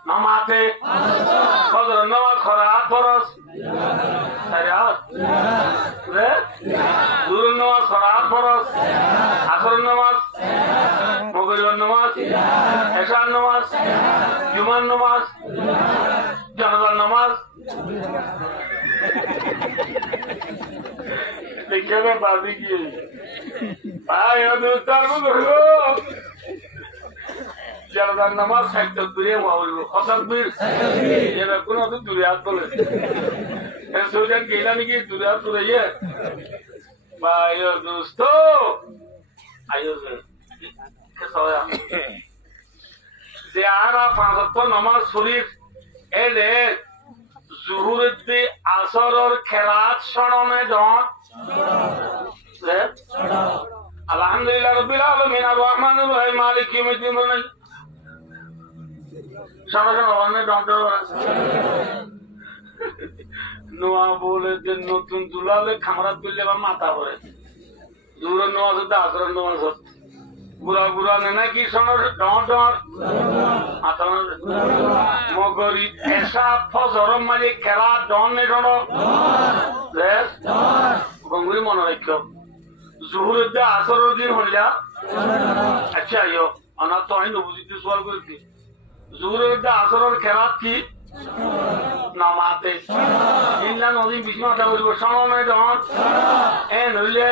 নামাতে ফজর নামাজ খরা ফরজ দুরুন নামাজ খরা ফরজ আসর নামাজ মগরিবের নামাজ এশার নামাজ জুমার নামাজ নামাজ দেখে বাদি গিয়ে ভাই তার মতো হলো যারা নামাজ সাহিত্য দূরে বলবো হঠাৎ এবার কোন দূরে হাত বলে সোজান গেলা নাকি দূরে হাত তুলে ভাই দোস্ত আয়ো যে আরা পাঁচত্ব নামাজ শরীফ এলে জুহুরের দি আসরের খেলাত স্মরণে জন আলহামদুলিল্লাহ রাব্বিল আলামিন আর রহমানির রহিম মালিক ইয়াউমিদ্দিন বলেন সারাসারা ডক্টর নোয়া বলে যে নতুন দুলালে খামরা তুললে বা মাথা পড়ে জুহুরের নামাজ হচ্ছে আসরের নামাজ হচ্ছে বুড়া বুড়া নে নাকি সোনার ডর মগরি এসা ফজর মাঝে খেলা ডন নে ডর গঙ্গুলি মনে রাখ জুহুরের যে আসরের দিন হইলা আচ্ছা ইয়ো অনার তো আমি নবুজিতে সোয়াল করেছি জুহুরের যে আসরের খেলা কি নামাতে ইল্লা নদী বিষ্মাতা বলবো সময় ডন এ নইলে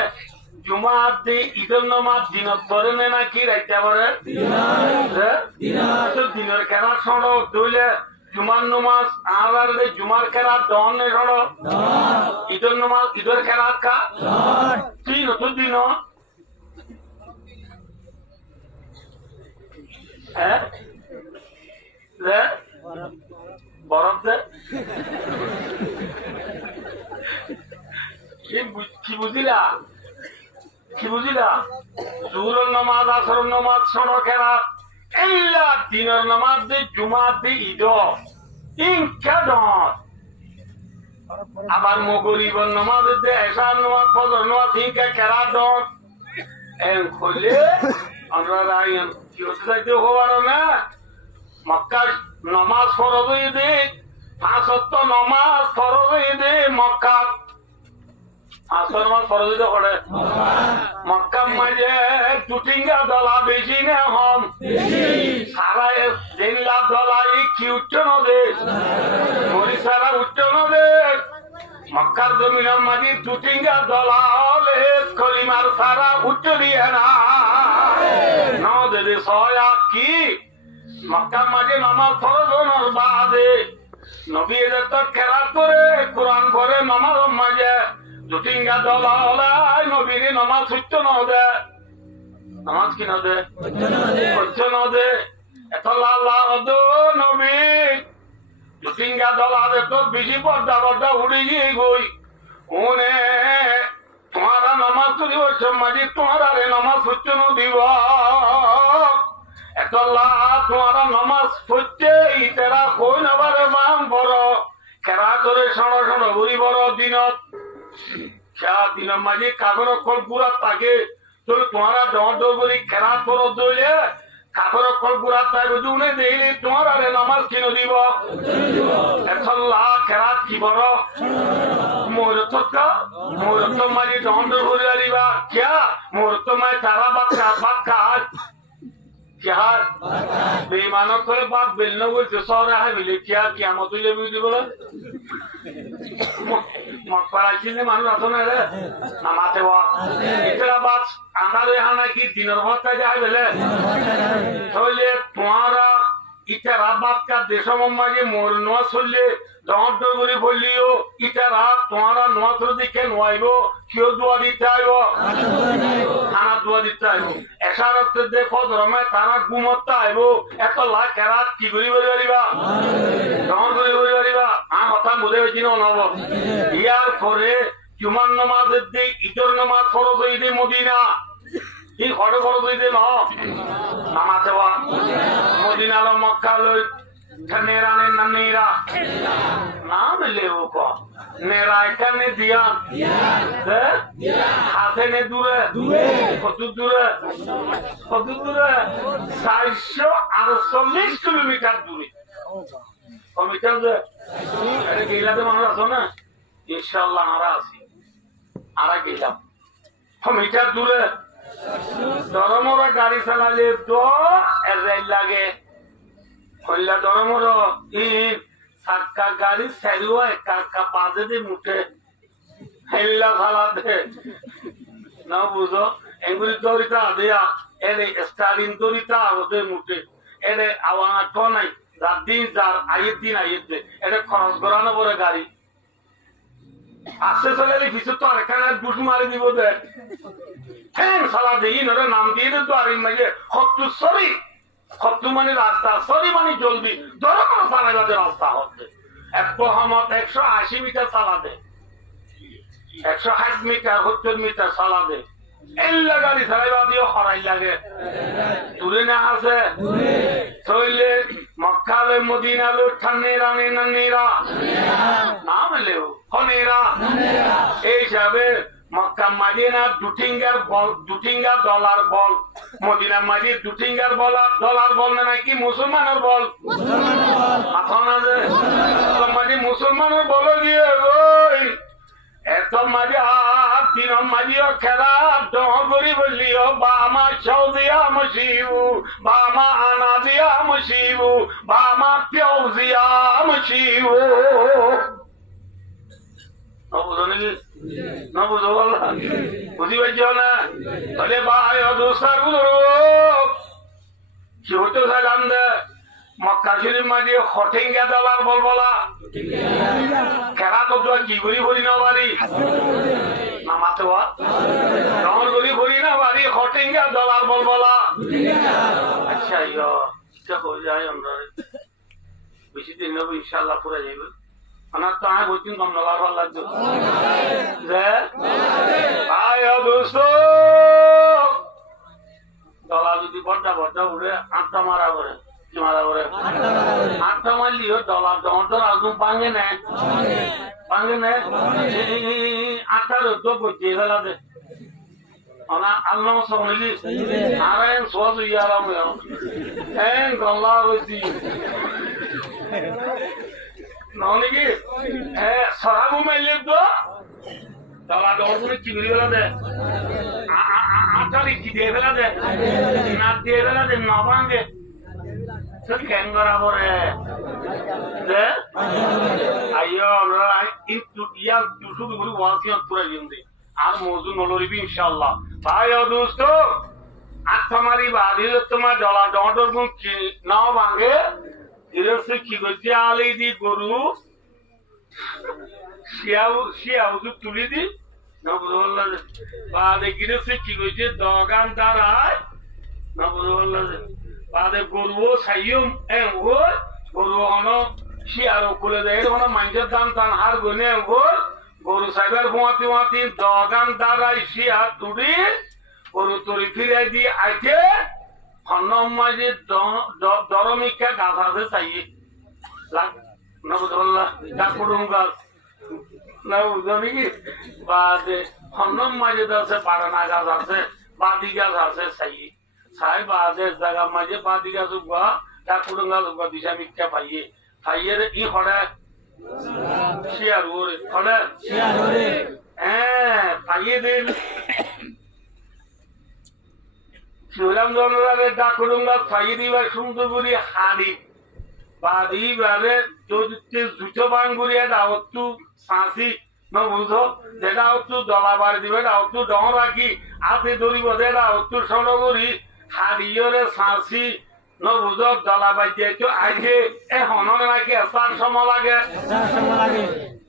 জুমাত দি ঈদের নামাজ দিনত ধরে নে নাকি রাইতে পারে দিনের খেলা সড়ক ধরলে জুমার নামাজ আর জুমার খেলা দন নে সড়ক ঈদের নামাজ ঈদের খেলা কা কি নতুন দিন বরফ দে কি বুঝিলা কি বুঝিলা জুহুরের নামাজ আসরের নামাজ সড়ক খেলাত এল্লা দিনের নামাজ দি জুমাত দি ঈদ ইনকা ডর আবার মগরিবের নামাজ দি এশার নামাজ ফজর নামাজ ইনকা খেলা ডর এন খুলে আমরা রাইন কি হতে যাইতে হবার না মক্কা নামাজ ফরজ দে পাঁচ ওয়াক্ত নামাজ ফরজ দে মক্কা আসর নামাজ ফরজ দে করে মক্কা মাঝে টুটিঙ্গা দলা বেশি না হম সারা জেলা দলা কি উচ্চ নদে মরি সারা উচ্চ নদে মক্কার জমিনের মাঝে টুটিঙ্গা দলা হলে কলিমার সারা উচ্চ দিয়ে না নদে সয়া কি মক্কার মাঝে নামাজ ফরজ হওয়ার বাদে নবী এদের তো খেলা করে কোরআন করে নামাজ মাঝে জুটিঙ্গা দলা হলাই নবীর নামাজ সত্য নদে নামাজ কি নদে সত্য নদে এত লাল লাল নবী জুটিঙ্গা দলা তো বেশি পর্দা পর্দা উড়ে গিয়ে গই উনে তোমারা নামাজ তুলি মাঝে তোমারা রে নামাজ সত্য নদীব এত তোমারা নামাজ পড়ছে ইতেরা কই নাবারে মাম বড় খেলা করে সড় সড় ঘুরি বড় দিনত খেলা দিনের মাঝে কাগর অক্ষর পুরা থাকে তো তোমারা দৌড় দৌড় করি খেলা করো দৌড়ে কাগর অক্ষর পুরা থাকে উনি দেখলে তোমার আরে নামাজ কিনে দিব এখন খেলা কি বড় মুহূর্ত মাঝে দৌড় দৌড় করে দিবা क्या মুহূর্ত মাঝে তারা বাদ কাজ क्या बेईमानों को बात बेलने को जैसा है मिले क्या क्या मतलब ये भी बोला मक्काची ने मालूम आता ना रे नमाते हुआ इतना बात हमारे यहाँ ना कि दिनों बहुत का जाए बोले तो ये तुम्हारा इतना बात का देशों में माजे मोरनुआ सुल्ले दौड़ दौड़ बोली बोलियो इतना तुम्हारा नुआ तो दिखे नुआइबो क्यों दुआ दिता है वो खाना दुआ दिता है वो ऐसा रखते देखो धर्मे तारा घुमता है वो ऐसा लाख केरात की गुरी बोली वाली बा दौड़ गुरी बोली वाली बा हाँ होता मुझे जिनो ना वो यार फोरे जुमान नमाज दे इधर नमाज फोरो तो इधर मदीना ये खड़े फोरो तो इधर ना नमाज़ हुआ मदीना लो मक्का लो नेरा ने ननीरा नाम ले वो को नेरा इतने दिया हाथे ने दूरे दूरे 448 किलोमीटर दूरी किलोमीटर दे अरे गीला तो मानो रसो ना इंशाल्लाह आरा आसी आरा गीला किलोमीटर दूरे दरमोरा गाड़ी चला ले तो रेल लागे কইলা ধর্মর ই কাকা গাড়ি সেরিও কাকা বাজে দে মুঠে হেল্লা খালা দে না বুঝো এগুলি দরিতা দেয়া এনে স্টালিন দরিতা ওদের মুঠে এনে আওয়া তো নাই রাত দিন যার আয়ের দিন আয়ের দে এটা খরচ করানো পরে গাড়ি আসতে চলে কিছু তো এখানে বুস মারি দিব দে হ্যাঁ সালা দিই নরে নাম দিয়ে দে তো আর মাঝে হত্তু সরি হত্তু মানে রাস্তা সরি মানে চলবি ধরো কোনো চালাইবাদে রাস্তা হচ্ছে এক মহামত 180 মিটার চালাবে 160 মিটার 70 মিটার চালাবে এল্লা গাড়ি চালাইবা দিয়ে হরাই লাগে দূরে না আছে চলে মক্কালে মদিনালে ঠান্নেরা নেনানেরা নাম লেও হনেরা এই হিসাবে মক্কা মাদিনা দুটিঙ্গা ডলার বল মদিনা মাদি দুটিঙ্গার ডলার বল না নাকি মুসলমানের বল মাদি মুসলমানের বলে দিয়ে ওই এত মাঝে দিন মাঝিও খেলা ডরি বললিও বামা ছাউ দিয়া মশিবু বামা আনা দিয়া মশিবু বামা পেও দিয়া মশিবু বুঝো নাকি না বুঝো বললা বুঝি পাইছ না তাহলে ভাই দোস্তার বুঝো কি হতে চাইলাম দে মক্কা শরীফ মাঝে হঠেঙ্গা ডলার বল বলা খেলা তো কি করি ভরি না বাড়ি নামাতে ডর করি ভরি না বাড়ি হঠেঙ্গা ডলার বল বলা আচ্ছা হয়ে যায় আমরা বেশি দিন নেবো ইনশাল্লাহ পুরা যাইবে আমার তো আমি বলছি কম ডলার ভাল লাগতো যে ভাই দোস্ত ডলার যদি বড্ডা বড্ডা উঠে আটটা মারা করে মারা করে আটটা মারলিও ডলার ডর আগুন ভাঙে নেয় আটটা রোদ করছে ফেলা দে আল্লাহ সঙ্গে নারায়ণ সোয়াজ ইয়ারাম গল্লা হয়েছি নাকি সরাবো মাইলে তো ডলার ডর কি করে ফেলা দে আটারি কি দিয়ে ফেলা দে না দিয়ে ফেলা দে না ভাঙে কেন করা পরে শুধু করে ওয়াসিয়াত পুরা জিন্দি আর মজু নলরিবি ইনশাআল্লাহ ভাই দোস্ত আটটা মারি বাড়ি তোমার ডলা ডর গুণ না ভাঙে গৃহস্থ কি করছে আলি দি গরু শিয়াউজু তুলি দি না বুঝে বললা বাদে গৃহস্থ কি করছে দগান দাঁড়ায় না বুঝে বললা বাদে গরুও সাইম গরু হন শিয়ার খুলে দেয় হন মানুষের দান টান হার গুনে গরু সাইবার ফুয়াতি দগান দাঁড়াই শিয়া তুড়ি গরু তরি ফিরাই দিয়ে আইতে হন মাঝে দরমিকা গাছ আছে চাইয়ে না বুঝতে পারলা ডাকুডুম গাছ না বুঝো নাকি বাদে হন মাঝে আছে বারানা গাছ আছে বাদি গাছ আছে চাইয়ে সাই বাদে জায়গা মাঝে বাদি গাছ উগা ডাকুডুম গাছ উগা দিশা মিকা পাইয়ে পাইয়ে ই হড়ে শিয়ার ওরে হড়ে হ্যাঁ পাইয়ে দিল শিবরাম জনরারে ডাকুডুম গাছ পাইয়ে দিবা সুন্দর করে হাড়ি বাদি বারে জুতো বাঙ্গুরি এটা হচ্ছু সাঁসি না বুঝো যেটা হচ্ছু দলা বাড়ি দিবে এটা হচ্ছু ডং রাখি হাতে ধরিব যেটা হচ্ছু সনগরি হারিয়রে সাঁসি ন বুঝো দলা বাজিয়ে আইছে এ হনর নাকি এসার সময় লাগে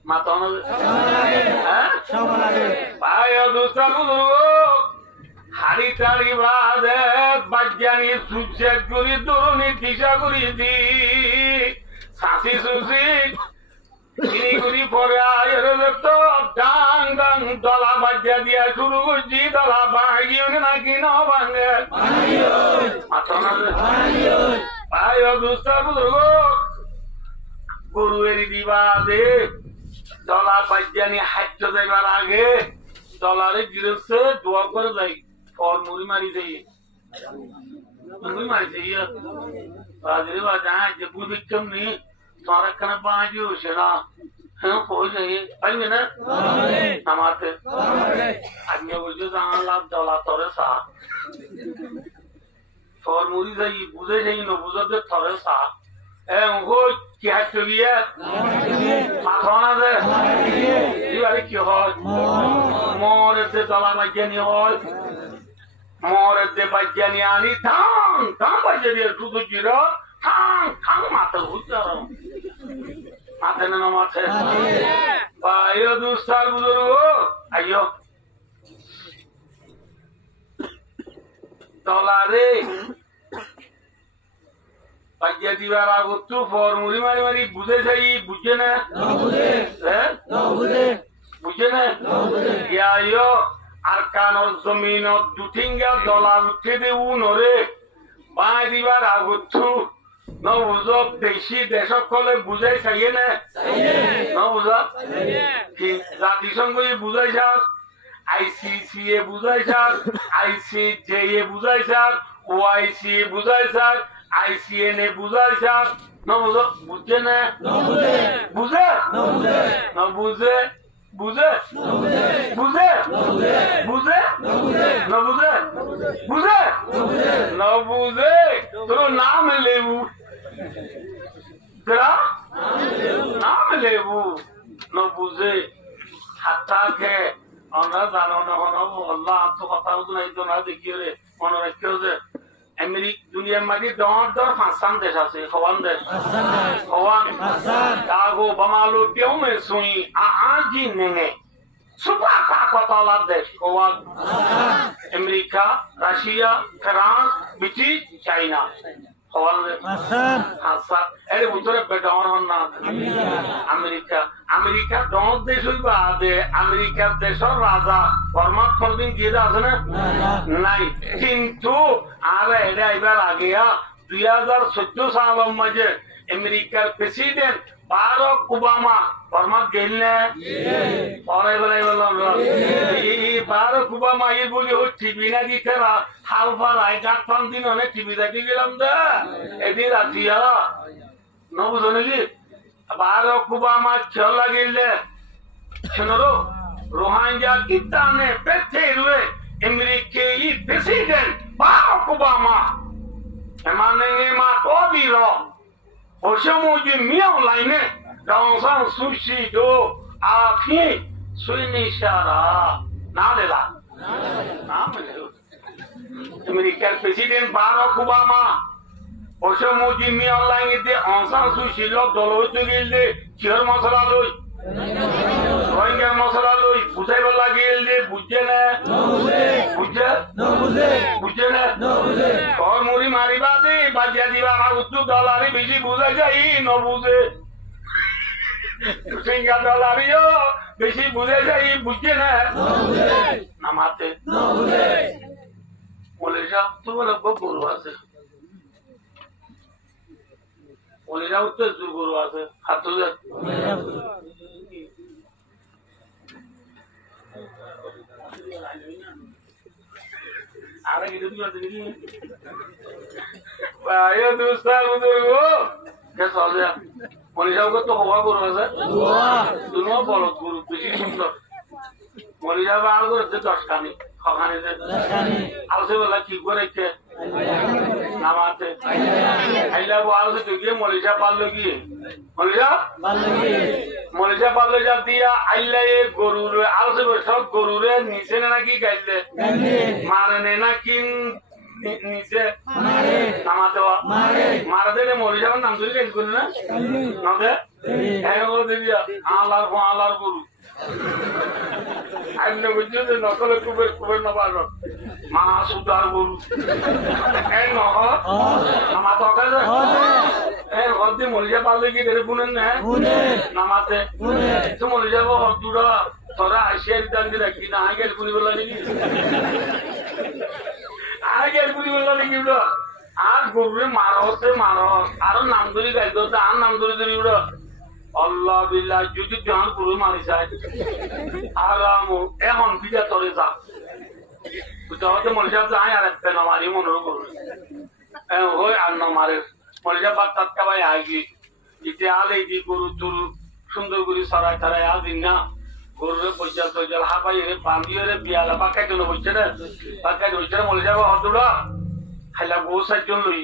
মাতন হ্যাঁ ভাই দুষ্টা বুঝো হাড়ি টাড়ি বাদে বাজ্যানি সুচেক করি তরুণী দিশা করি দি সাঁসি সুসি চিনি করি পরে আয়ের তো ডাং ডাং দলা বাজ্যা দিয়া শুরু করছি দলা ভাঙিও নাকি ন ভাঙে ভাই দুষ্টা বুঝো গরু এরি দিবা দে দলা বাজ্যানি হাইট যাইবার আগে দলারে গিরছে দোয়া করে যাই और मुरी मारी चाहिए मुरी मारी चाहिए बाजरे बाजा जब भी कम नहीं सारा खाना बाजी हो शरा है हो चाहिए आई ना नमाते आदमी बोलते जान लाभ डॉला तोरे सा और मुरी चाहिए बुझे चाहिए नो बुझे थोड़े सा ए उनको কি হাঁটতে গিয়ে মাথা না যে এবারে কি হয় মরের যে দলা বাজ্যানি হয় মরের যে বাজ্যানি আনি থাম থাম বাজ্যা দিয়ে শুধু জির থাম থাম মাথা ঘুরতে মাথা না মাথে আইও দুস্তার বুজুর্গ আইও দলারে বাজ্যা দিবার আগত ফর্মুলি মারি মারি বুঝে যাই বুঝে না বুঝে না ইয়া আর কানর জমিনত দুঠিঙ্গা দলার উঠে দেউ নরে বাই দিবার আগত নবুজ দেশি দেশক কলে বুঝাই চাইয়ে না নবুজ কি জাতিসংঘ বুঝাই স্যার আইসিসি এ বুঝাই স্যার আইসিজে এ বুঝাই স্যার ওআইসি এ বুঝাই স্যার আইসিএন এ বুঝাই স্যার নবুজ বুঝছে না বুঝে না বুঝে বুঝে বুঝে বুঝে না বুঝে বুঝে না বুঝে তোর নাম লেবু तेरा नाम लेबू न बुझे हाथा के আমরা জানো না হন আল্লাহ তো কথা নাই তো না দেখিও রে মনে রাখিও যে আমেরিকা দুনিয়ার মাঝে দর পাঁচখান দেশ আছে হওয়ান দেশ হওয়ান দাগো বামালো কেউ মে সুই আজি নেঙে সুপা কাকতলার দেশ হওয়ান আমেরিকা রাশিয়া ফ্রান্স ব্রিটিশ চাইনা আমেরিকা দশ দেশ হইবা আমেরিকার দেশের রাজা বর্মাত কোনদিন গিয়ে আছে না নাই কিন্তু আর এটা এবার আগে 2014 সালের মাঝে আমেরিকার প্রেসিডেন্ট বারাক ওবামা বর্মাত গেল না পরে বেলায় বললাম বারাক ওবামা এই বলি ও টিভি না দিতে হাল ফালাই গাছ পান দিন অনেক টিভি দেখে গেলাম দা এদিন রাতিয়া নবুঝো নাকি বারাক ওবামা খেল লাগিলে শোনো রোহিঙ্গা কিতানে পেতে রুয়ে আমেরিকা এই প্রেসিডেন্ট বারাক ওবামা এমানে মা তো দিল我项目就苗来呢，早上熟悉都阿片水你下了，哪里了？哪没有？American President Barack Obama，我项目就苗来的，早上熟悉了，到了这个的，切尔马萨拉路，রোহিঙ্গা মশলা লই বুঝাই বলা গেলে বুঝছে না বুঝছে বুঝছে না ঘর মুড়ি মারিবা দে বাজিয়া দিবা আমার উত্তর ডলারে বেশি বুঝা যাই ন বুঝে সিঙ্গা ডলারিও বেশি বুঝে যাই বুঝছে না নামাতে বলে সব তো বলে গরু আছে বলে যাও তো গরু আছে হাত তুলে আরে কিছু দিও দেখি আয়ো দোস্তার বুজুর্গ কে চলে মনিজাও তো হওয়া গরু আছে দুনো বলদ গরু বেশি সুন্দর মনিজা বার করতে 10 খানি খানি আলসে বলা কি করে কে নামাতে আইলা আলসে তো গিয়ে মনিজা পারলো কি মনিজা পারলো যা দিয়া আইলা এ গরুর আলসে সব গরুরে নিচে নাকি গাইলে মানে নাকি নিচে নামাতে মারা দিলে মরে যাবার নাম ধরে গাইল করি না নদে দিবি আলার গরু আইলে বুঝছো যে নকলে কুবের নবার মা সুদার গরু এই নহ নামাতে অকালে হদ্দি মরে যা পারলে কি ধরে গুনেন না নামাতে তো মরে যাবো হদ্দুরা তোরা আসিয়ার দান দিয়ে রাখি না আগে গুনি বললা নাকি আগে গুনি বললা নাকি আর গরুরে মারতে আরো নাম ধরে গাইতো আর নাম ধরে ধরি আল্লাহ বিল্লাহ যদি জান গরু মারি যায় আরাম এখন বিজা তরে যা বুঝতে মনে সাহেব যাই আর একটা না মারি মনে করু ওই আর না মারে মনে সাহেব বাচ্চাত কাবাই আগে ইতে আলে দি গরু তুরু সুন্দর করে সরাই সরাই আদিন না গরুরে পয়সা তৈজাল হাবাই রে বান্ধিয়ে রে বিয়ালা বাক্কাই জন্য বলছে না বাক্কাই বলছে না মনে যাবো হতুরা খাইলা বউ সাতজন লই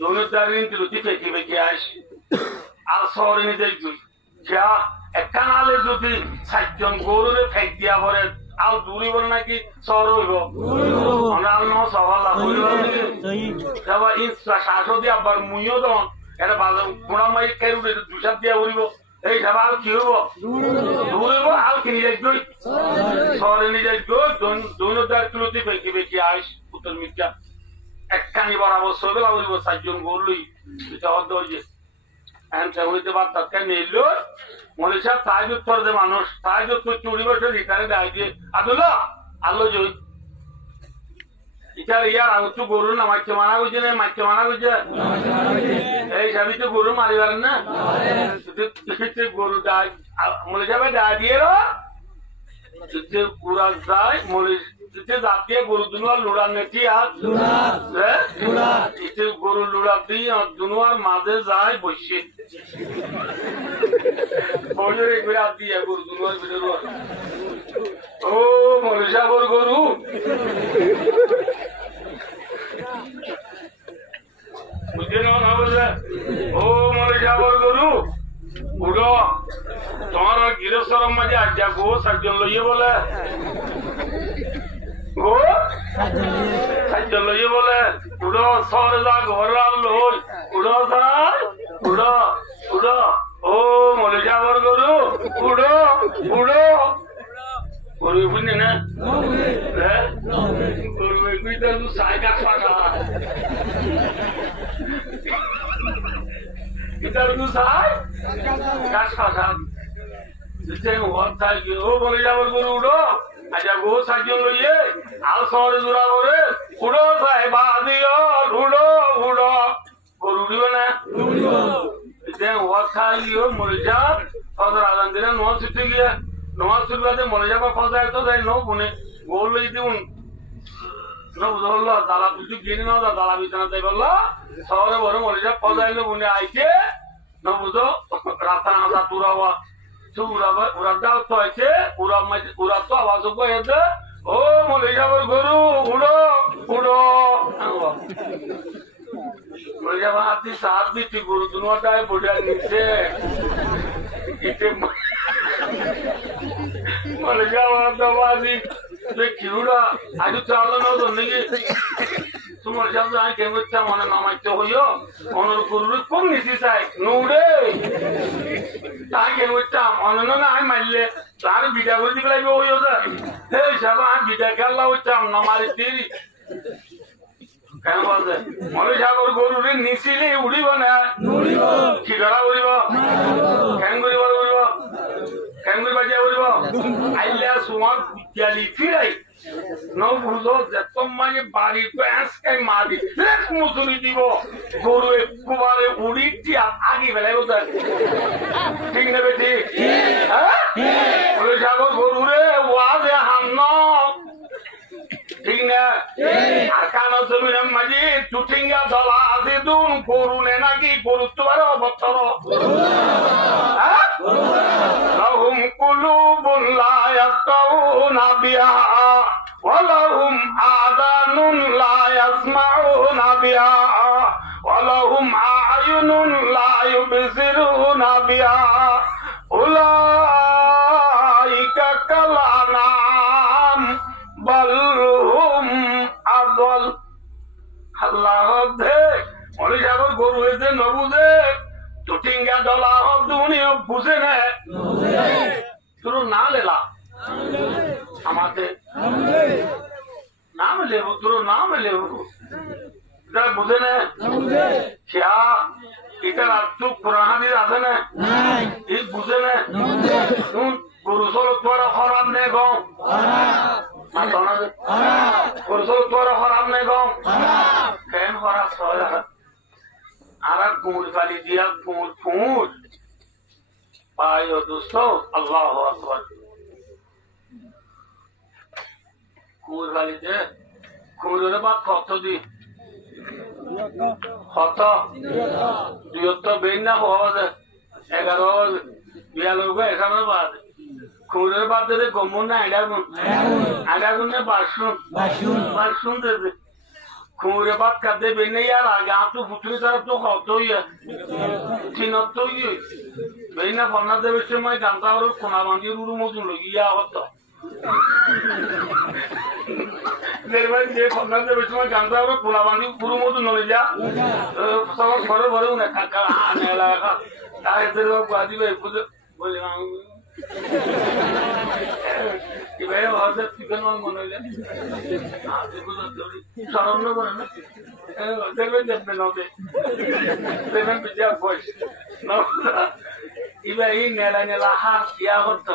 দুনিয়াদারিন তুলতি ফেকি ফেকি আস আর শহরে নিতে গই যা একটা নালে যদি 60 জন গরুরে ফেক দিয়া পরে আর দূরি বল নাকি শহর হইব আমরা আর ন সওয়াল না হইব যাবা ইনসা শাসো দিয়া আবার মুইও দন এটা বাজার কোনা মাই কেরুরে দুসাত দিয়া উড়িব এই যাবা আর কি হইব দূরিব আর কি নিয়ে গই শহরে নিয়ে গই দুনিয়াদার তুলতি ফেকি ফেকি আস উত্তর মির্জা একখানি বরাবর সবে লাগবে 60 জন গরুই এটা হতে হইছে এমন হইতে পারত কেন নিল মনে সাহেব তাহাজুদ পড়ে মানুষ তাহাজুদ তো চুরি বসে ইটারে দেয় দিয়ে আদুল্লাহ আল্লো জয় ইটার ইয়ার আগে তো গরু না মাইকে মানা গেছে না মাইকে মানা গেছে এই সবই তো গরু মারিবার না গরু দায় মনে সাহেব দায় দিয়ে পুরা যায় মনে জাত দিয়ে গরু দুনুয়ার লুড়ার নেটি আর গরু লুড়ার দিয়ে দুনুয়ার মাঝে যায় বসে দিয়ে গরু দুনুয়ার ভিতরে ও মনীষাবর গরু বুঝে না বললে ও মনীষাবর গরু উড়ো তোমার গিরেশ্বর মাঝে আজ্ঞা গো 60 জন লইয়ে বলে গো 60 লইয়ে বলে উড়ো শহরে যা ঘর লই উড়ো যাই উড়ো উড়ো ও মনীষাবর গরু উড়ো উড়ো গরু বুঝলি না হ্যাঁ গরু এগুলি তো সাইকাত পাঠা এটা তো সাই গাছ পাঠা ও বলে যাবো গরু উড়ো আচ্ছা গো 60 জন লইয়ে আর শহরে জোড়া করে উড়ো সাহেব দিও উড়ো উড়ো গরু উড়িও না খাইও মরে যা ফজর আজান দিলে নোয়াজ ছুটে গিয়ে নোয়াজ ছুটবাতে মরে যাবা ফজর তো যাই নো গুনে গোল লই দিউন নো বুঝলো দালা তুই গিয়ে না দালা বিছানা যাই বললো শহরে বড় মরে যা ফজাইলো গুনে আইছে নো বুঝো রাস্তা হাসা তুরাবা উড়াবা উড়ার দাও তো আছে উড়া তো আওয়াজ হয়ে ও মরে যাবার গরু উড়ো উড়ো মরে যাবা আপনি সাত দিচ্ছি গরু দুটায় বোঝা নিচ্ছে মরে যাওয়া দাবাজি কিউড়া আজ চালো না তো নাকি তোমার শব্দ আমি কেন করতাম মনে নামাইতে হইও অনর গরুর কম নিছি চাই নুড়ে তাই কেন করতাম অনন্য না আমি মারলে তার বিটা করে দিবে লাগবে হইও হে সাবা আমি বিটা খেলা হইতাম না মারি তিরি কেন বলছে মনে সাগর গরুরে নিচিলে উড়িব না কি ধরা উড়িব কেন করিব উড়িব কেন করি বাজিয়া উড়িব আইলে সুমার বিদ্যালি ফিরাই নবুঝো যেত মানে বাড়ি প্যাঁচকাই মারি এক মুসুরি দিব গরু একবারে উড়ি দিয়া আগে বেলায় বোঝা ঠিক নেবে ঠিক হ্যাঁ মনে সাগর গরুরে ওয়াজে হান্ন ঠিক না আর কানো জমিনের মাঝে চুটিঙ্গা দলা আছে দুন গরু নে নাকি গরু তো আরো বছর লাহুম কুলুবুন লা ইয়াফকাহুনা বিহা ওয়া লাহুম আযানুন লা ইয়াসমাউনা বিহা ওয়া লাহুম আ'য়ুনুন লা ইউবসিরুনা বিহা উলাইকা কালানাম বালহুম আদল আল্লাহ দে মনে যাবর গরু হয়েছে নবুঝে চুটিঙ্গা দলা হব দুনিয়া বুঝে না তোর না লেলা আমাদের নাম লেবু তোর নাম লেবু এটা বুঝে না খেয়া এটা রাত্রু পুরাহানির আছে না এই বুঝে না গরু চলো তোরা খরাব নেই গম গরু চলো তোরা খরাব নেই গম কেন খরাব সহজ আর কুমুর ফালি দিয়া কুমুর কুমুর পাই ও দোস্ত আল্লাহ আকবার কুমুর ফালি দে কুমুরের বাদ কত দি কত 2 বেন না হওয়া যায় 11 92 এখানে বাদ কুমুরের বাদ দে গমন না আডাগুন আডাগুন বাসুন বাসুন দে খুঁড়ে বাদ কাঁদে বেনে আর আগে আঁটু ফুটুনি তারা তো কতই চিনতই বেনা ফনা দেবের সময় গানটা ওর কোনা বাঁধিয়ে রুরু মতন লগিয়া হতো যে ফনা দেবের সময় গানটা ওর কোনা বাঁধি পুরো মতন নড়ে যা সবার ঘরে ঘরে উনি কাকা এলাকা তাই দিবে বলে এবারে হঠাৎ চিকেন মনে হইলে স্মরণ করে না দেখবেন দেখবেন নদে দেখবেন পিজা বয়স এবার এই নেলা নেলা হাত ইয়া করতো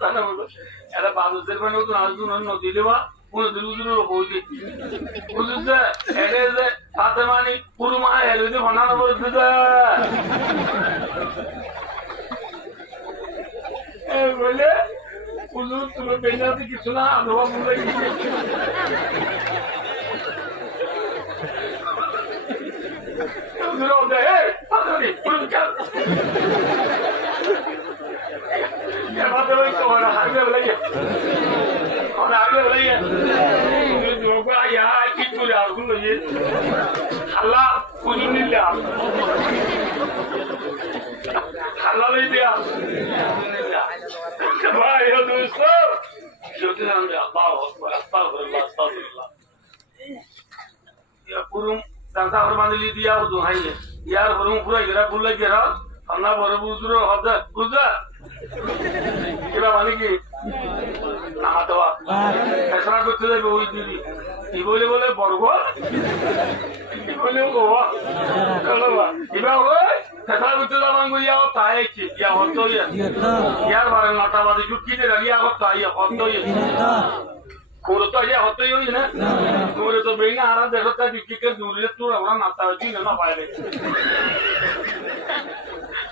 তাহলে বলো এটা বাদুদের মানে নতুন আসুন নদী দেওয়া কোনো দুরুদুর বইতে বুঝছে এটা যে হাতে মানি পুরো মা হেলে বানানো বলছে বলে পুজোর তুলো বেজাতে কিছু না আধোয়া বলে আল্লাহ পুজো নিলে আল্লাহ দেয়া ভাই দোস্ত পুরুম দাঁতা ঘর বাঁধলি দিয়া দোহাই ইয়ার পুরুম পুরা গেরা বুল্লা গেরা ঠান্ডা বড় বুঝলো হতে বুঝলা এরা মানে কি নামাতোয়া ফেসলা করতে যাবে ওই দিদি কি বলে বলে বর্গ কি বলে গোয়া চলো এবার ওই ফেসলা করতে যাবান গিয়া তাই ইয়া হতো ইয়ার বারে নটা বাজে ছুটি দিয়ে গিয়া তাই হতো Kuro to ya hoto yo na. Kuro to benga ara dekho ta dikike dure tu ra mata ji na paile.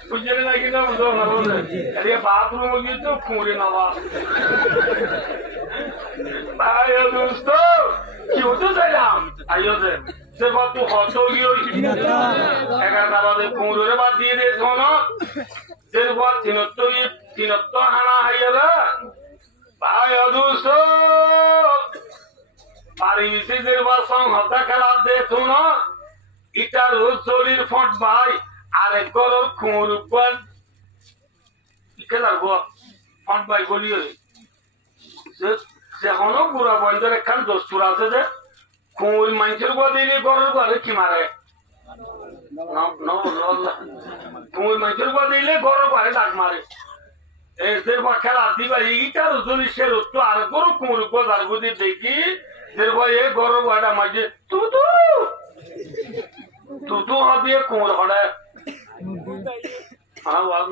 Kujere na ki na mo na ro. Are bathroom gi to kure na wa. Ayo dosto. Ki hoto salam. Ayo se. Se ba tu hoto gi yo. Ega ta ba de kuro re ba di de thono. Se ba tinotto hana hayara. Ayo dosto. পারিমিসিদের বাসং হতা খেলা দেখো না এটা রোজ চলির ফট ভাই আরেক গরর খুঁড় উপর খেলার ফট ভাই বলি সেখনো বুড়া বন্ধের একখান দস্তুর আছে যে খুঁড় মানুষের গো দিলে গরর ঘরে কি মারে খুঁড় মানুষের গো দিলে গরর ঘরে ডাক মারে এর পর খেলা দিবা এইটা রোজলি সে রোজ তো আর গরু খুঁড় উপর আর গদি দেখি ये गौरव वाड़ा मजे तू हाथी कुमर हड़ा हाँ वाल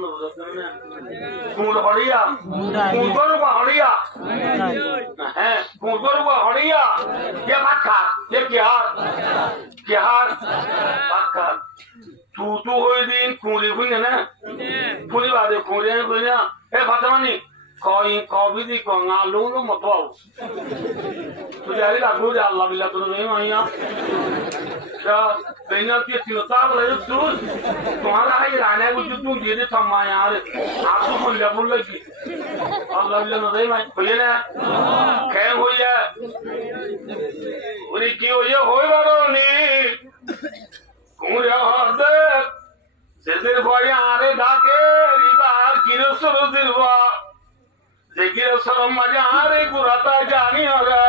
कुमर हड़िया कुमर को हड़िया है कुमर को हड़िया ये बात खा ये क्या बात खा तू हो दिन कुमरी हुई है ना पूरी बात है कुमरी है ए फातमानी कोई कभी दी को आलू लो मत आओ तुझे आई लागू दे अल्लाह बिल्ला तो नहीं आया क्या बेंगल की चिंता वाले सुन तुम्हारा है राने को जो तुम ये दे थमा यार आप तो बोल लगी अल्लाह बिल्ला नहीं भाई बोले ना क्या हुई है उन्हें क्यों ये होए वालों ने कुम्हरिया हाथ से सिर भाई आरे धाके रिबार गिरो सरो दिलवा Zegir salam majare gurata jani ora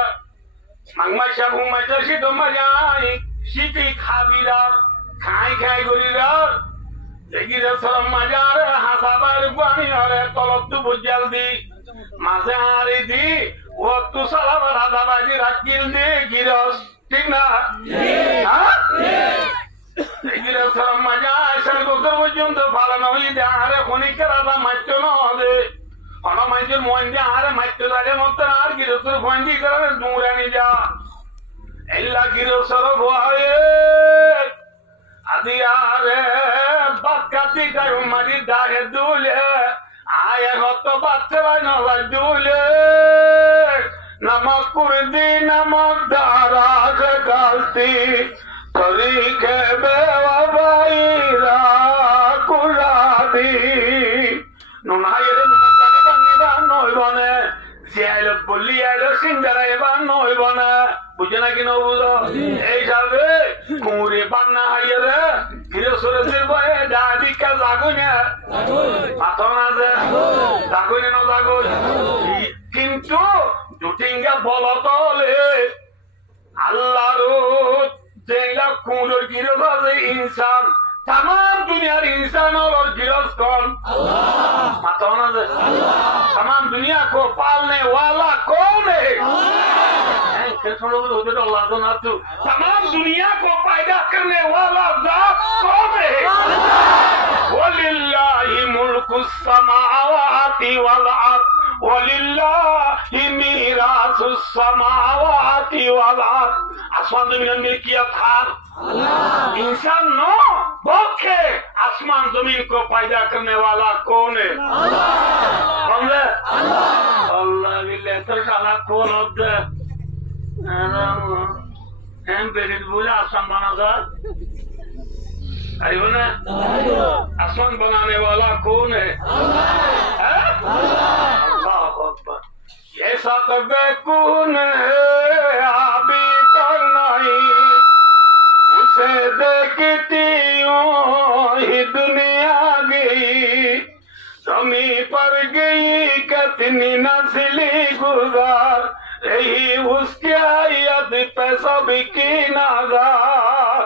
mangmasha bhumacha sido majai siti khabirar khai gorirar Zegir salam majare hasabar bani ora tolottu bujaldi mazari di waktu salam rada baji rakil de giros tingna ha Zegir salam majai sargotor bujundu falano ide are khonikara da machono de Ana manjur moinde are mattu dale motto ar girosur fondi karane durani ja ella girosoro boye adiyare bakati garu mari dare dule aya hotto battera no dule namak kurdi namak dara galti tarike bewa baira kuladi nunayere সিয়াইলত বললি আইলো সিঙ্গারা এবার নইব না বুঝে না কিনা বুঝো এই যাবে কুমুরে বান্না হাইয়ে রে ফিরে সরে বয়ে ডাবিকা জাগো না মাথা না যে জাগো না জাগো কিন্তু জুটিঙ্গা বলতলে আল্লাহর যেগুলা কুমুরের গিরজ আছে ইনসান তাম দুনিয়ার ইনসান और गिरस कौन माता ना दे तमाम दुनिया को पालने वाला कौन है तमाम दुनिया को पैदा करने वाला ज़ात कौन है वलिल्लाहि मुल्कुस समावाति वल अर्द वलिल्लाहि मीरासुस समावाति वल अर्द आसमान जमीन में किया था इंसान नो भूखे आसमान जमीन को पैदा करने वाला कौन है अल्लाह अल्लाह बिल्लाह तरकाला कौन होता है हम बेरित बोले आसमान बनाता अरे ना आसमान बनाने वाला कौन है अल्लाह अकबर ऐसा कबे कौन है अभी तक नहीं उसे देखती हूँ ही दुनिया गई जमी पर गई कितनी नस्ली गुजार रही उसकी आयत पे सब की नजर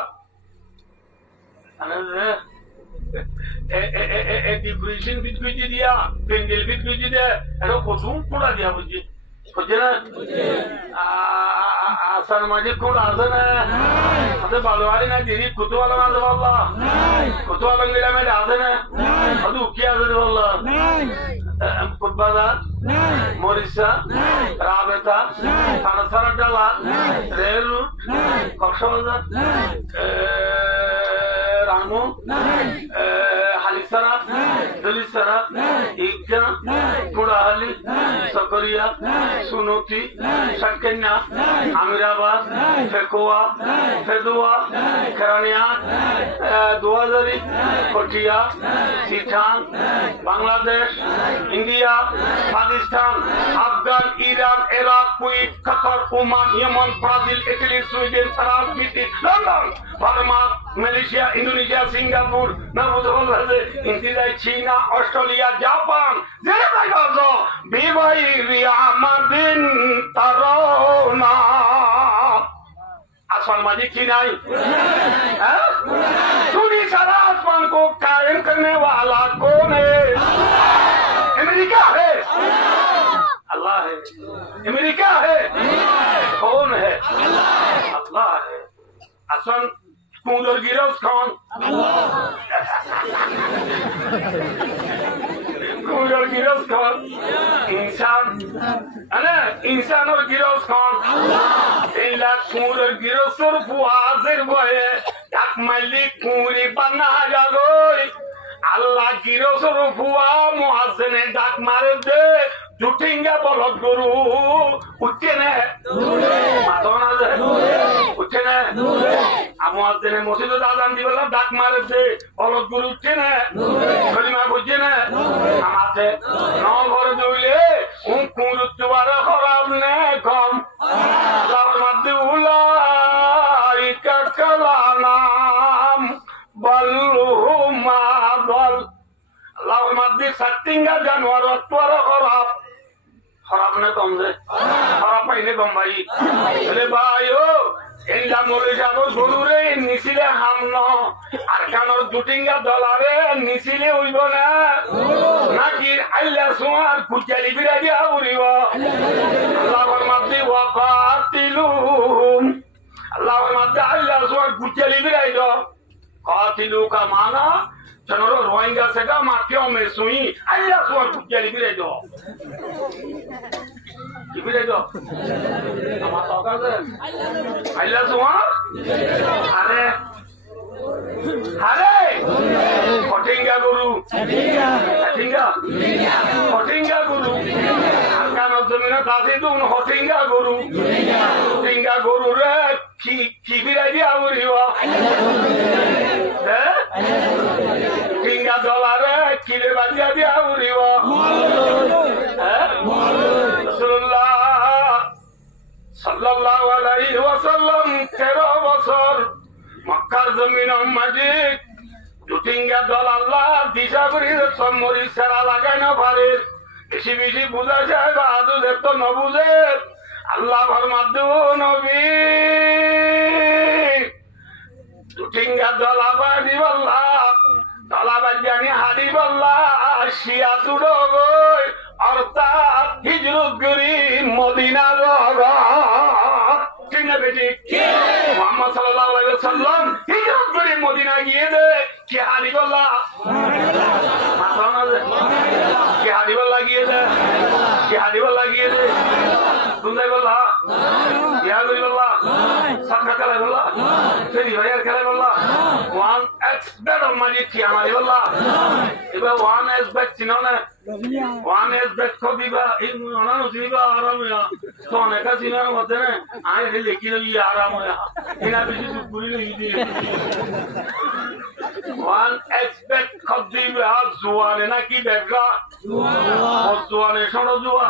डिप्रेशन भी बुझी दिया पेंगल भी बुझी दिया अरे कुसुम पूरा दिया बुझी बुझे ना आसन माझे कोण आसन आता बालवाडी ना दिली कुतवाला माझं बोलला कुतवाला गेला माझे आसन ಅದು ಉಕ್ಕಿ ಆಸದೆ बोलला ಕುತ್ಬಾದ मोरिसा राबेता खानसाराटाला रेलू कक्षबाजार रामू हालिसारा दलिसारा इग्जा कुड़ाहाली सकरिया सुनोती शक्कन्या आमिराबाद फेकुआ फेदुआ खरानिया दुआजारी कोटिया सीठान Bangladesh India Pakistan Afghan Iran Iraq Kuwait Qatar Oman Yemen Brazil Italy Sweden France Britain London Burma Malaysia Indonesia Singapore नाबुदोलाजे इंडिया चीना ऑस्ट्रेलिया जापान जेरे गजो बिबाई रियामादिन तरोना आसमान माजी की नहीं सुनी सारा आसमान को कायम करने वाला कौन है अमेरिका है अल्लाह है अमेरिका है कौन है अल्लाह है आसमान कूलर गिरस कौन कूलर गिरस कौन इंसान अने इंसान और गिरस कौन इला कूलर गिरस और फुआजर बोए डाक मालिक कूरी बना जागोई अल्लाह गिरस और फुआ मुआज़ने डाक मारे दे जुटेंगे बहुत गुरु उच्चे ने मातोना दे उच्चे ने मुआज़ने मस्जिद दादान दी वाला डाक मारे दे बहुत गुरु उच्चे ने कलिमा बुझे ने हमारे नौ घर जोले उन कुरुत वाला खराब ने कम लावर मध्य उला इका कलानाम बल्लू मादल लावर मध्य सत्तिंगा जानवर त्वर खराब खराब ने कम से खराब पहले कम भाई बोले भाइयो इल्ला मोरे जाबो गरुरे निसिले हामनो आरकानर जुटिंगा डलारे निसिले उइबो ना नाকি আল্লাহ সুমার কুচালি বিরাজি আউরিব আল্লাহর মধ্যে ওয়াকাতিলুম আল্লাহর মধ্যে আল্লাহ সুমার কুচালি বিরাইদো কাতিলু কা মানা চনরো রোহিঙ্গা সেটা মাটিও মে সুই আল্লাহ সুমার কুচালি বিরাইদো বিরাইদো আমার সকালে আল্লাহ সুমার আরে আরে কঠিঙ্গা গুরু কঠিঙ্গা কঠিঙ্গা গুরু আরকান জমিনে দাসি দুন কঠিঙ্গা গুরু কঠিঙ্গা গুরু রে কি বিরাই দিয়া উড়িবা হ্যাঁ কঠিঙ্গা ডলারে কিলে বাজিয়া দিয়া উড়িবা হ্যাঁ সাল্লাল্লাহু আলাইহি ওয়াসাল্লাম 13 বছর মক্কার জমিনের মাঝে জুটিঙ্গা দল আল্লাহ দিশা করি সব মরি সেরা লাগাই না পারে বেশি বেশি বুঝা যায় বাহাদুরের তো ন বুঝে আল্লাহ ফরমাদু নবী জুটিঙ্গা দলাবাদি বল্লা দলাবাদি হারি বল্লা শিয়া তুড়ো গই অর্থাৎ হিজরত করি মদিনা লগা ঠিক না বেটি মুহাম্মদ সাল্লাল্লাহু আলাইহি ওয়াসাল্লাম হিজরত করে মদিনা গিয়ে দে কি হাবিবাল্লাহ কি হাবিবাল্লাহ গিয়ে দে কি হাবিবাল্লাহ গিয়ে দে দুলাই বল্লাহ ইয়া গরিবাল্লাহ সাকা কালে বল্লাহ সেরি ভাইয়ার কালে বল্লাহ ওয়ান এক্স বেড অফ মাজি কি আমারি বল্লাহ এবার ওয়ান এক্স বেড চিনো না ওয়ান এক্স বেড খদিবা এই মনানো চিনিবা আরাম ইয়া তো অনেকা চিনার মধ্যে না আই লিখি লই আরাম ইয়া ইনা বেশি দুপুরি লই দি ওয়ান এক্স বেড খদিবা জুয়ানে নাকি বেগা বজুয়ানে শোনো জুয়া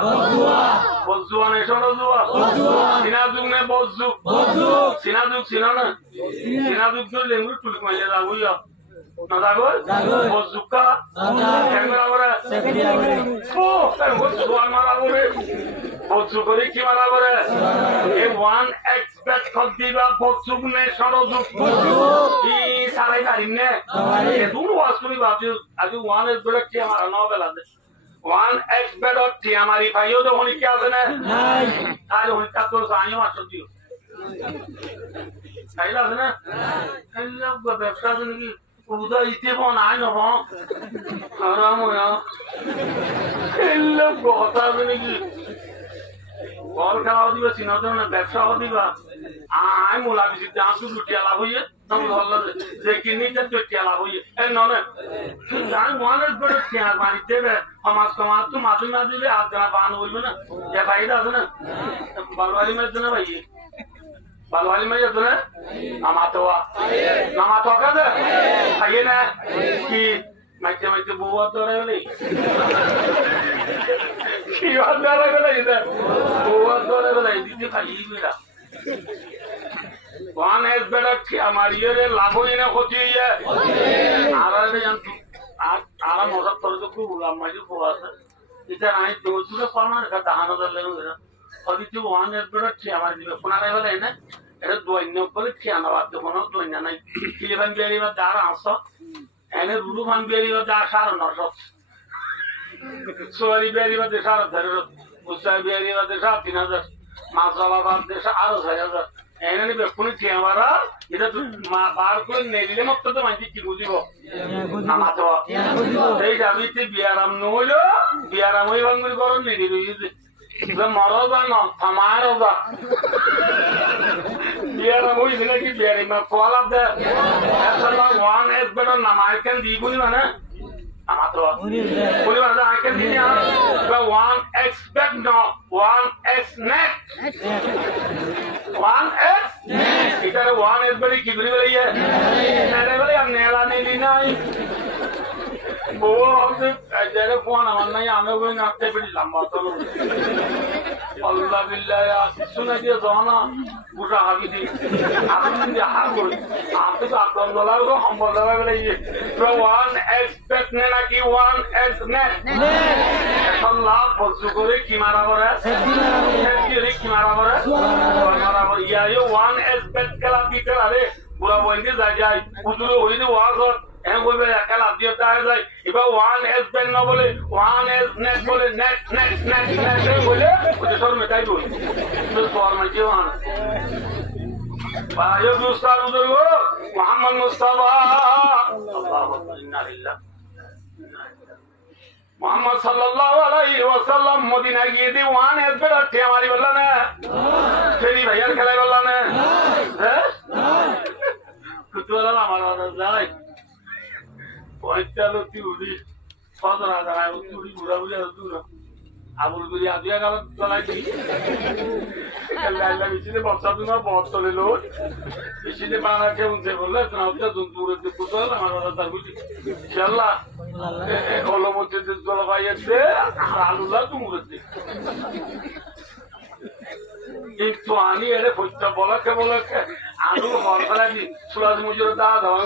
বজুয়ানে শোনো জুয়া সিনাজুক নে বজুক সিনাজুক সিনা না সিনাজুক তো লেঙ্গুর টুলক মাইলে যাবো ইয়া না যাবো বজুকা ক্যামেরা করে ও তাই বজুয়ান মারা করে বজু করে কি মারা করে এই ওয়ান এক্স বেড খদিবা বজুক নে শোনো জুক কি সারাই গাড়ি নে দুন ওয়াজ করি বাতি আজ ওয়ান এক্স বেড কি আমার নাও বেলা দে ওয়ান এক্স বেড অর্থে আমারই ভাইও তো হনি কি আছে না তাই হনি কাজ করে আইও আসো দিও তাই আছে না এই লোক ব্যবসা আছে নাকি উদা ইতে বন আই নব আরাম হয়া এই লোক কথা আছে নাকি বল খেলা দিবা চিনা তো না ব্যবসা দিবা আই মোলা বিসি দাঁতু লুটিয়া লাভ হইয়ে তুমি বললো যে কিনিতে তো টিয়া লাভ হইয়ে এই ননে জান ওয়ানের বড় টিয়া মারি দেবে সমাজ সমাজ তো মাঝে না দিলে আর জানা বান বলবে না যে ফায়দা আছে না বালওয়ালি মে না ভাই বালওয়ালি মে যেত না নামাতো কাজে খাইয়ে না কি মাইতে মাইতে বউয়া ধরে গেলে কি ধরে গেলে বউয়া ধরে গেলে দিদি খাইয়ে বেড়া ওয়ান এস বেড়া আমার ইয়ে লাভ হই না ক্ষতি হইয়া আর মজার তোর তো খুব মাঝে বউ আছে এটা আমি দৌড় দূরে পারো না দাহানো ধরলে অদিতি ওয়ান এস বেড়া আমার দিবে ফোনারে বলে না এটা দৈন্য বলে ঠিয়ানো বাদ কোনো দৈন্য নাই ফিলিপাইন বিয়ারি বা দাঁড় আসো এনে রুলু ফান বিয়ারি বা দাঁড় 950 সোয়ারি বিয়ারি বা 1000 উচ্চাই বিয়ারি বা 3000 মাছলা বাদ 6000 এনে বেকুনি ঠিয়ামারা এটা বার করে নেলিলে মত তো মাঝে কি বুঝিব নামাতো এই যাবিতে বিয়ারাম নইলো বিয়ারাম হই বাঙ্গুরি করো নেলি রইছে মরবা ন থামারবা বিয়ারাম হইছে নাকি বিয়ারি মা কোয়ালা দে আসলে ওয়ান এস বেডর নামাই কেন দিবনি মানে আমাতো বলি মানে আই ক্যান দিনি ওয়ান এক্সপেক্ট ন one x net one x এটা ওয়ান এস বেডি কি বলি বলিয়ে নেলে বলি আর নেলা নেলি নাই ও হচ্ছে জায়গা ফোন আমার নাই আমি বলি নাচতে পেরি লম্বা তো আল্লাহ বিল্লাহ শুনে দিয়ে জানা গোটা হাবি দি আপনি হার করি আপনি তো $1 সম্পদ দেওয়া বলে ওয়ান এক্সপেক্ট নে নাকি ওয়ান এক্স নেট এখন লাভ বস্তু করে কি মারা করে কি মারা করে মারা করে ইয়া ওয়ান এক্সপেক্ট খেলা দিতে আরে পুরা বইতে যায় পুজুরে হইলে ওয়াজ বলবে খেলা দিয়ে যায় এবার ওয়ান এস বেন না বলে ওয়ান এস নেট বলে নেট নেট নেট নেট বলে সর মেটাই বলি সর মেটে ওয়ান ভাইও দুস্তার উদর মোহাম্মদ মুস্তাফা মোহাম্মদ সাল্লাল্লাহু আলাইহি ওয়াসাল্লাম মদিনা গিয়ে দি ওয়ান এস বেন ঠিয়া মারি বললা না ফেরি ভাইয়ার খেলাই বললা না হ্যাঁ কুতুয়ালা আমার যায় পয়তালতি উড়ি সদরা দাঁড়ায় উড়ি ঘুরা বুঝা দূর আবুল গুলি আদিয়া গাল চলাই দিই লাইলা মিছিলে বর্ষা দিন বহর চলে লোট মিছিলে বাংলাকে উনছে বললে তোমাকে দূরে কুতল আমার কথা তার বুঝি ইনশাআল্লাহ অলমতে জলবায়ুতে আলুলা তুমুরে কিন্তু আমি এর পৈত্য বলকে বলকে আলু মন করা কি সুরাজ মুজুর দা ধাওয়া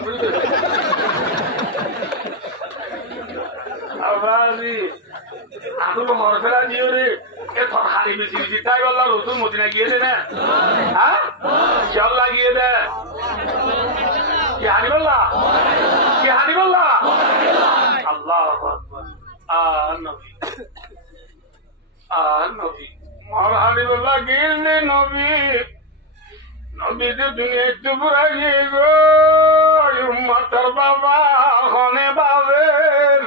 করে আলু মন করা দিও রে এ তোর হাড়ি বেশি বেশি তাই বললা রসুন মদিনা গিয়ে দে না হ্যাঁ চল লাগিয়ে দে কি হারি বললা কি হারি বললা আল্লাহ নবী নবী মর হারি বললা গিয়ে নবী নবীতে তুমি একটু পুরা গিয়ে গো উম্মতের বাবা হনে বাবের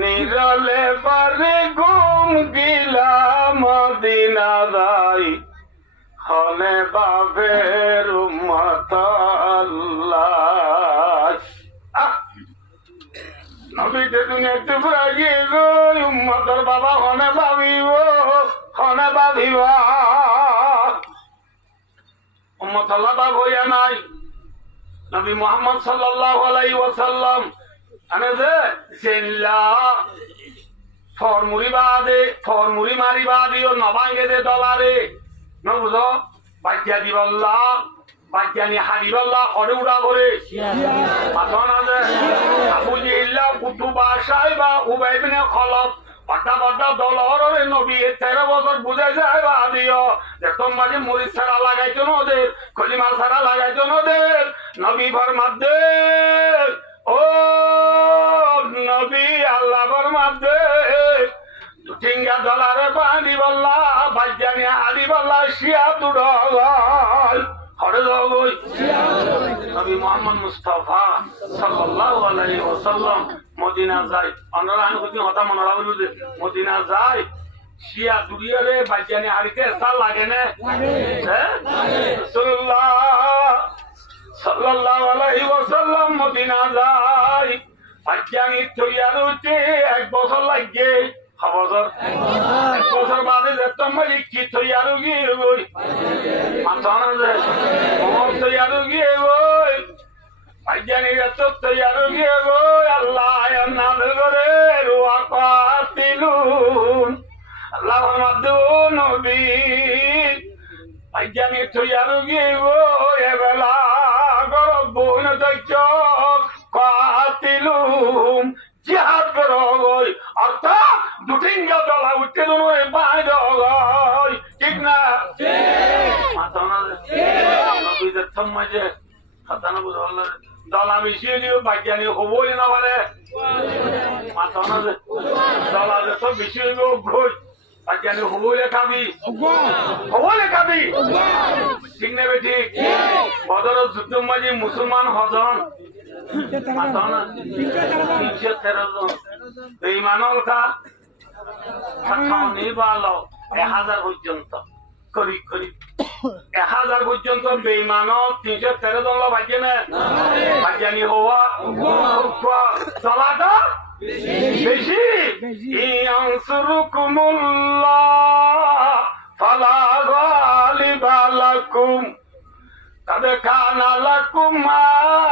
নিরলে পারে গুম গিলা মদিনা যাই হনে বাবের উম্মত আল্লাহ নবীতে তুমি একটু পুরা গিয়ে গো উম্মতের বাবা হনে ভাবিব হনে ভাবিবা উম্মত আল্লাহ বাব হইয়া নাই নবী মুহাম্মদ সাল্লাল্লাহু আলাইহি ওয়াসাল্লাম আনে যে সেল্লা ফরমুরি মারি বাদিও নবাঙ্গে দে দলারে ন বুঝো বাচ্চা দিবল্লা বাচ্চানি হারিবল্লা হরে উড়া করে মাথা না যে আবু জিল্লা কুতুবা সাহেবা উবাইবিনে খলফ পাটা পাটা দলরে নবী 13 বছর বুঝাই যায় বা দিও যে তোমাদের মরিচ ছাড়া লাগাইছো নদের কলিমা ছাড়া লাগাইছো নদের নবী ফরমাদে ও নবী আল্লাহ ফরমাদে দুটিঙ্গা দলারে পানি বল্লা বাজ্জানি হারি বল্লা শিয়া দুড়ল হরে যাবই নবী মুহাম্মদ মুস্তাফা সাল্লাল্লাহু আলাইহি ওয়াসাল্লাম মদিনা যায় আমরা আনুগতি হতা মনরা বলি মদিনা যায় শিয়া দুরিয়ারে বাজ্জানি হারিতে সাল লাগে না হ্যাঁ রাসূলুল্লাহ সাল্লাল্লাহু আলাইহি ওয়াসাল্লাম মদিনা যায় বাজ্জানি তৈয়ারুতে 1 বছর লাগে খবর 1 বছর বাদে যেতাম কি তৈয়ারু গিয়ে গই মাথা না যে মোর তৈয়ারু গিয়ে গই বাজ্জানি এত তৈয়ারু গিয়ে গই আল্লাহ নাযিল করে ওয়াকাতিলুন আল্লাহর মাধ্যমে নবী বাজ্জানি তৈয়ারু গিয়ে গই এবেলা গরব বইন দৈত্য কাতিলুন জিহাদ করো গই অর্থাৎ দুটিঙ্গা দলা উঠতে দোনো বাইরে গই ঠিক না মাথা না নবী যেতাম মাঝে কথা না বুঝলো দলা মিশিয়ে দিও বাজ্জানি হবই না পারে মাথা না দলা যেত মিশিয়ে দিও ঘুষ বাজ্জানি হবই খাবি ঠিক নেবে ঠিক বদরের যুদ্ধ মাঝে মুসলমান হজন মাথা না 313 জন বেঈমান কা খাওনি ভালো 1000 পর্যন্ত করিব 1000 পর্যন্ত বেঈমান 313 জন বাজে না বাজ্জানি হওয়া চলাটা বেশি ইয়ানসুরুকুমুল্লাহ ফালা গালিবা লাকুম قد كان لكم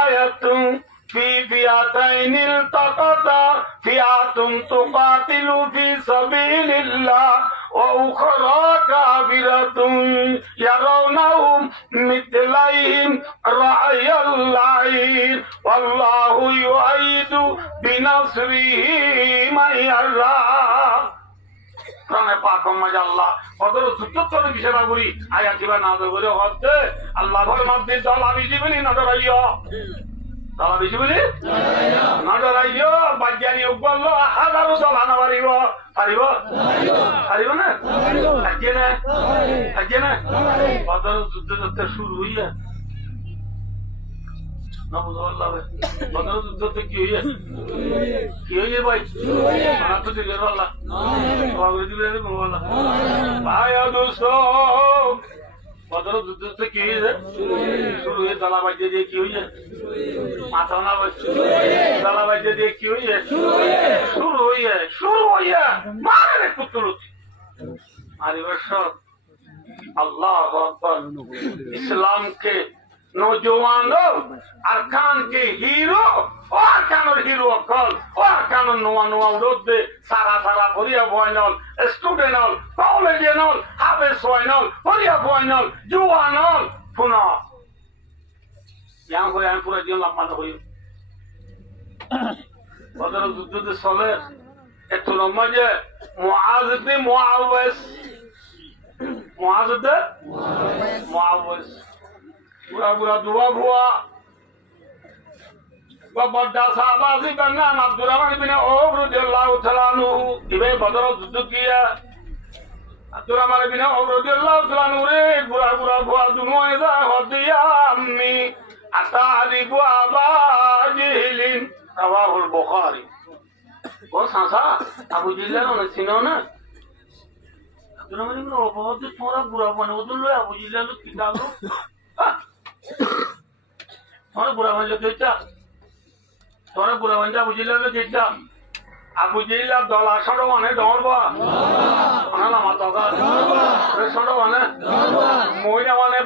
آية في فئتين التقتا فئة تقاتل في سبيل الله وأخرى كافرة يرونهم مثليهم رأي العين والله يؤيد بنصره من يشاء প্রাণে পাক আল্লাহ কদর যুদ্ধ বিষয় করি আয়া দিবা না করে হতে আল্লাহ ঘর মধ্যে দল আমি জীবনী নডরাইও দল আমি জীবনী নডরাইও বাজ্ঞানী উগল হাজারো দল আনা পারিব পারিব না থাকে না কদর যুদ্ধ শুরু হইয়া না বুঝা কদর যুদ্ধ কি হইয়া ভাই তো দিলে আল্লাহ ভাই দোস্ত কদর যুদ্ধ কি হয়েছে শুরু হয়ে দলা বাজিয়ে দিয়ে কি হয়েছে মাথা না বাজছে দলা বাজিয়ে দিয়ে কি হয়েছে শুরু হইয়া মারে পুতুলতি আল্লাহ ইসলামকে नौजवान अरकान के हीरो और कानर हीरो अकल और कानर नुआ नुआ उड़ोदे सारा सारा भरिया बॉयनल स्टूडेंटल कॉलेजनल हावेस बॉयनल भरिया बॉयनल जुआनल पुना यहाँ पर पूरा जीवन लाभ माता हुई बदर जुद्ध सोले itu namanya Mu'az bin Mu'awis. Mu'az bin Mu'awis. Pura-pura dua buah. Babada sahabat si dengan Abdurrahman bin Auf radhiyallahu ta'ala anhu. Ibe Badr judd kiya. Abdurrahman bin Auf radhiyallahu ta'ala anhu re pura-pura buah dunia ida hadiya ammi. Ata'rifu Aba Jahilin. Rawahul Bukhari. वो सांसा अबू जिल्ला ने सिनो ना अब्दुल मलिक ने बहुत थोड़ा बुरा बने उधर लो अबू जिल्ला लो किताब लो थोड़ा बुरा बन जाते क्या थोड़ा बुरा बन जा अबू जिल्ला लो कितना अबू जिल्ला दौला शोड़ो बने दौड़ बा अनाला माता का शोड़ो बने मोइना बने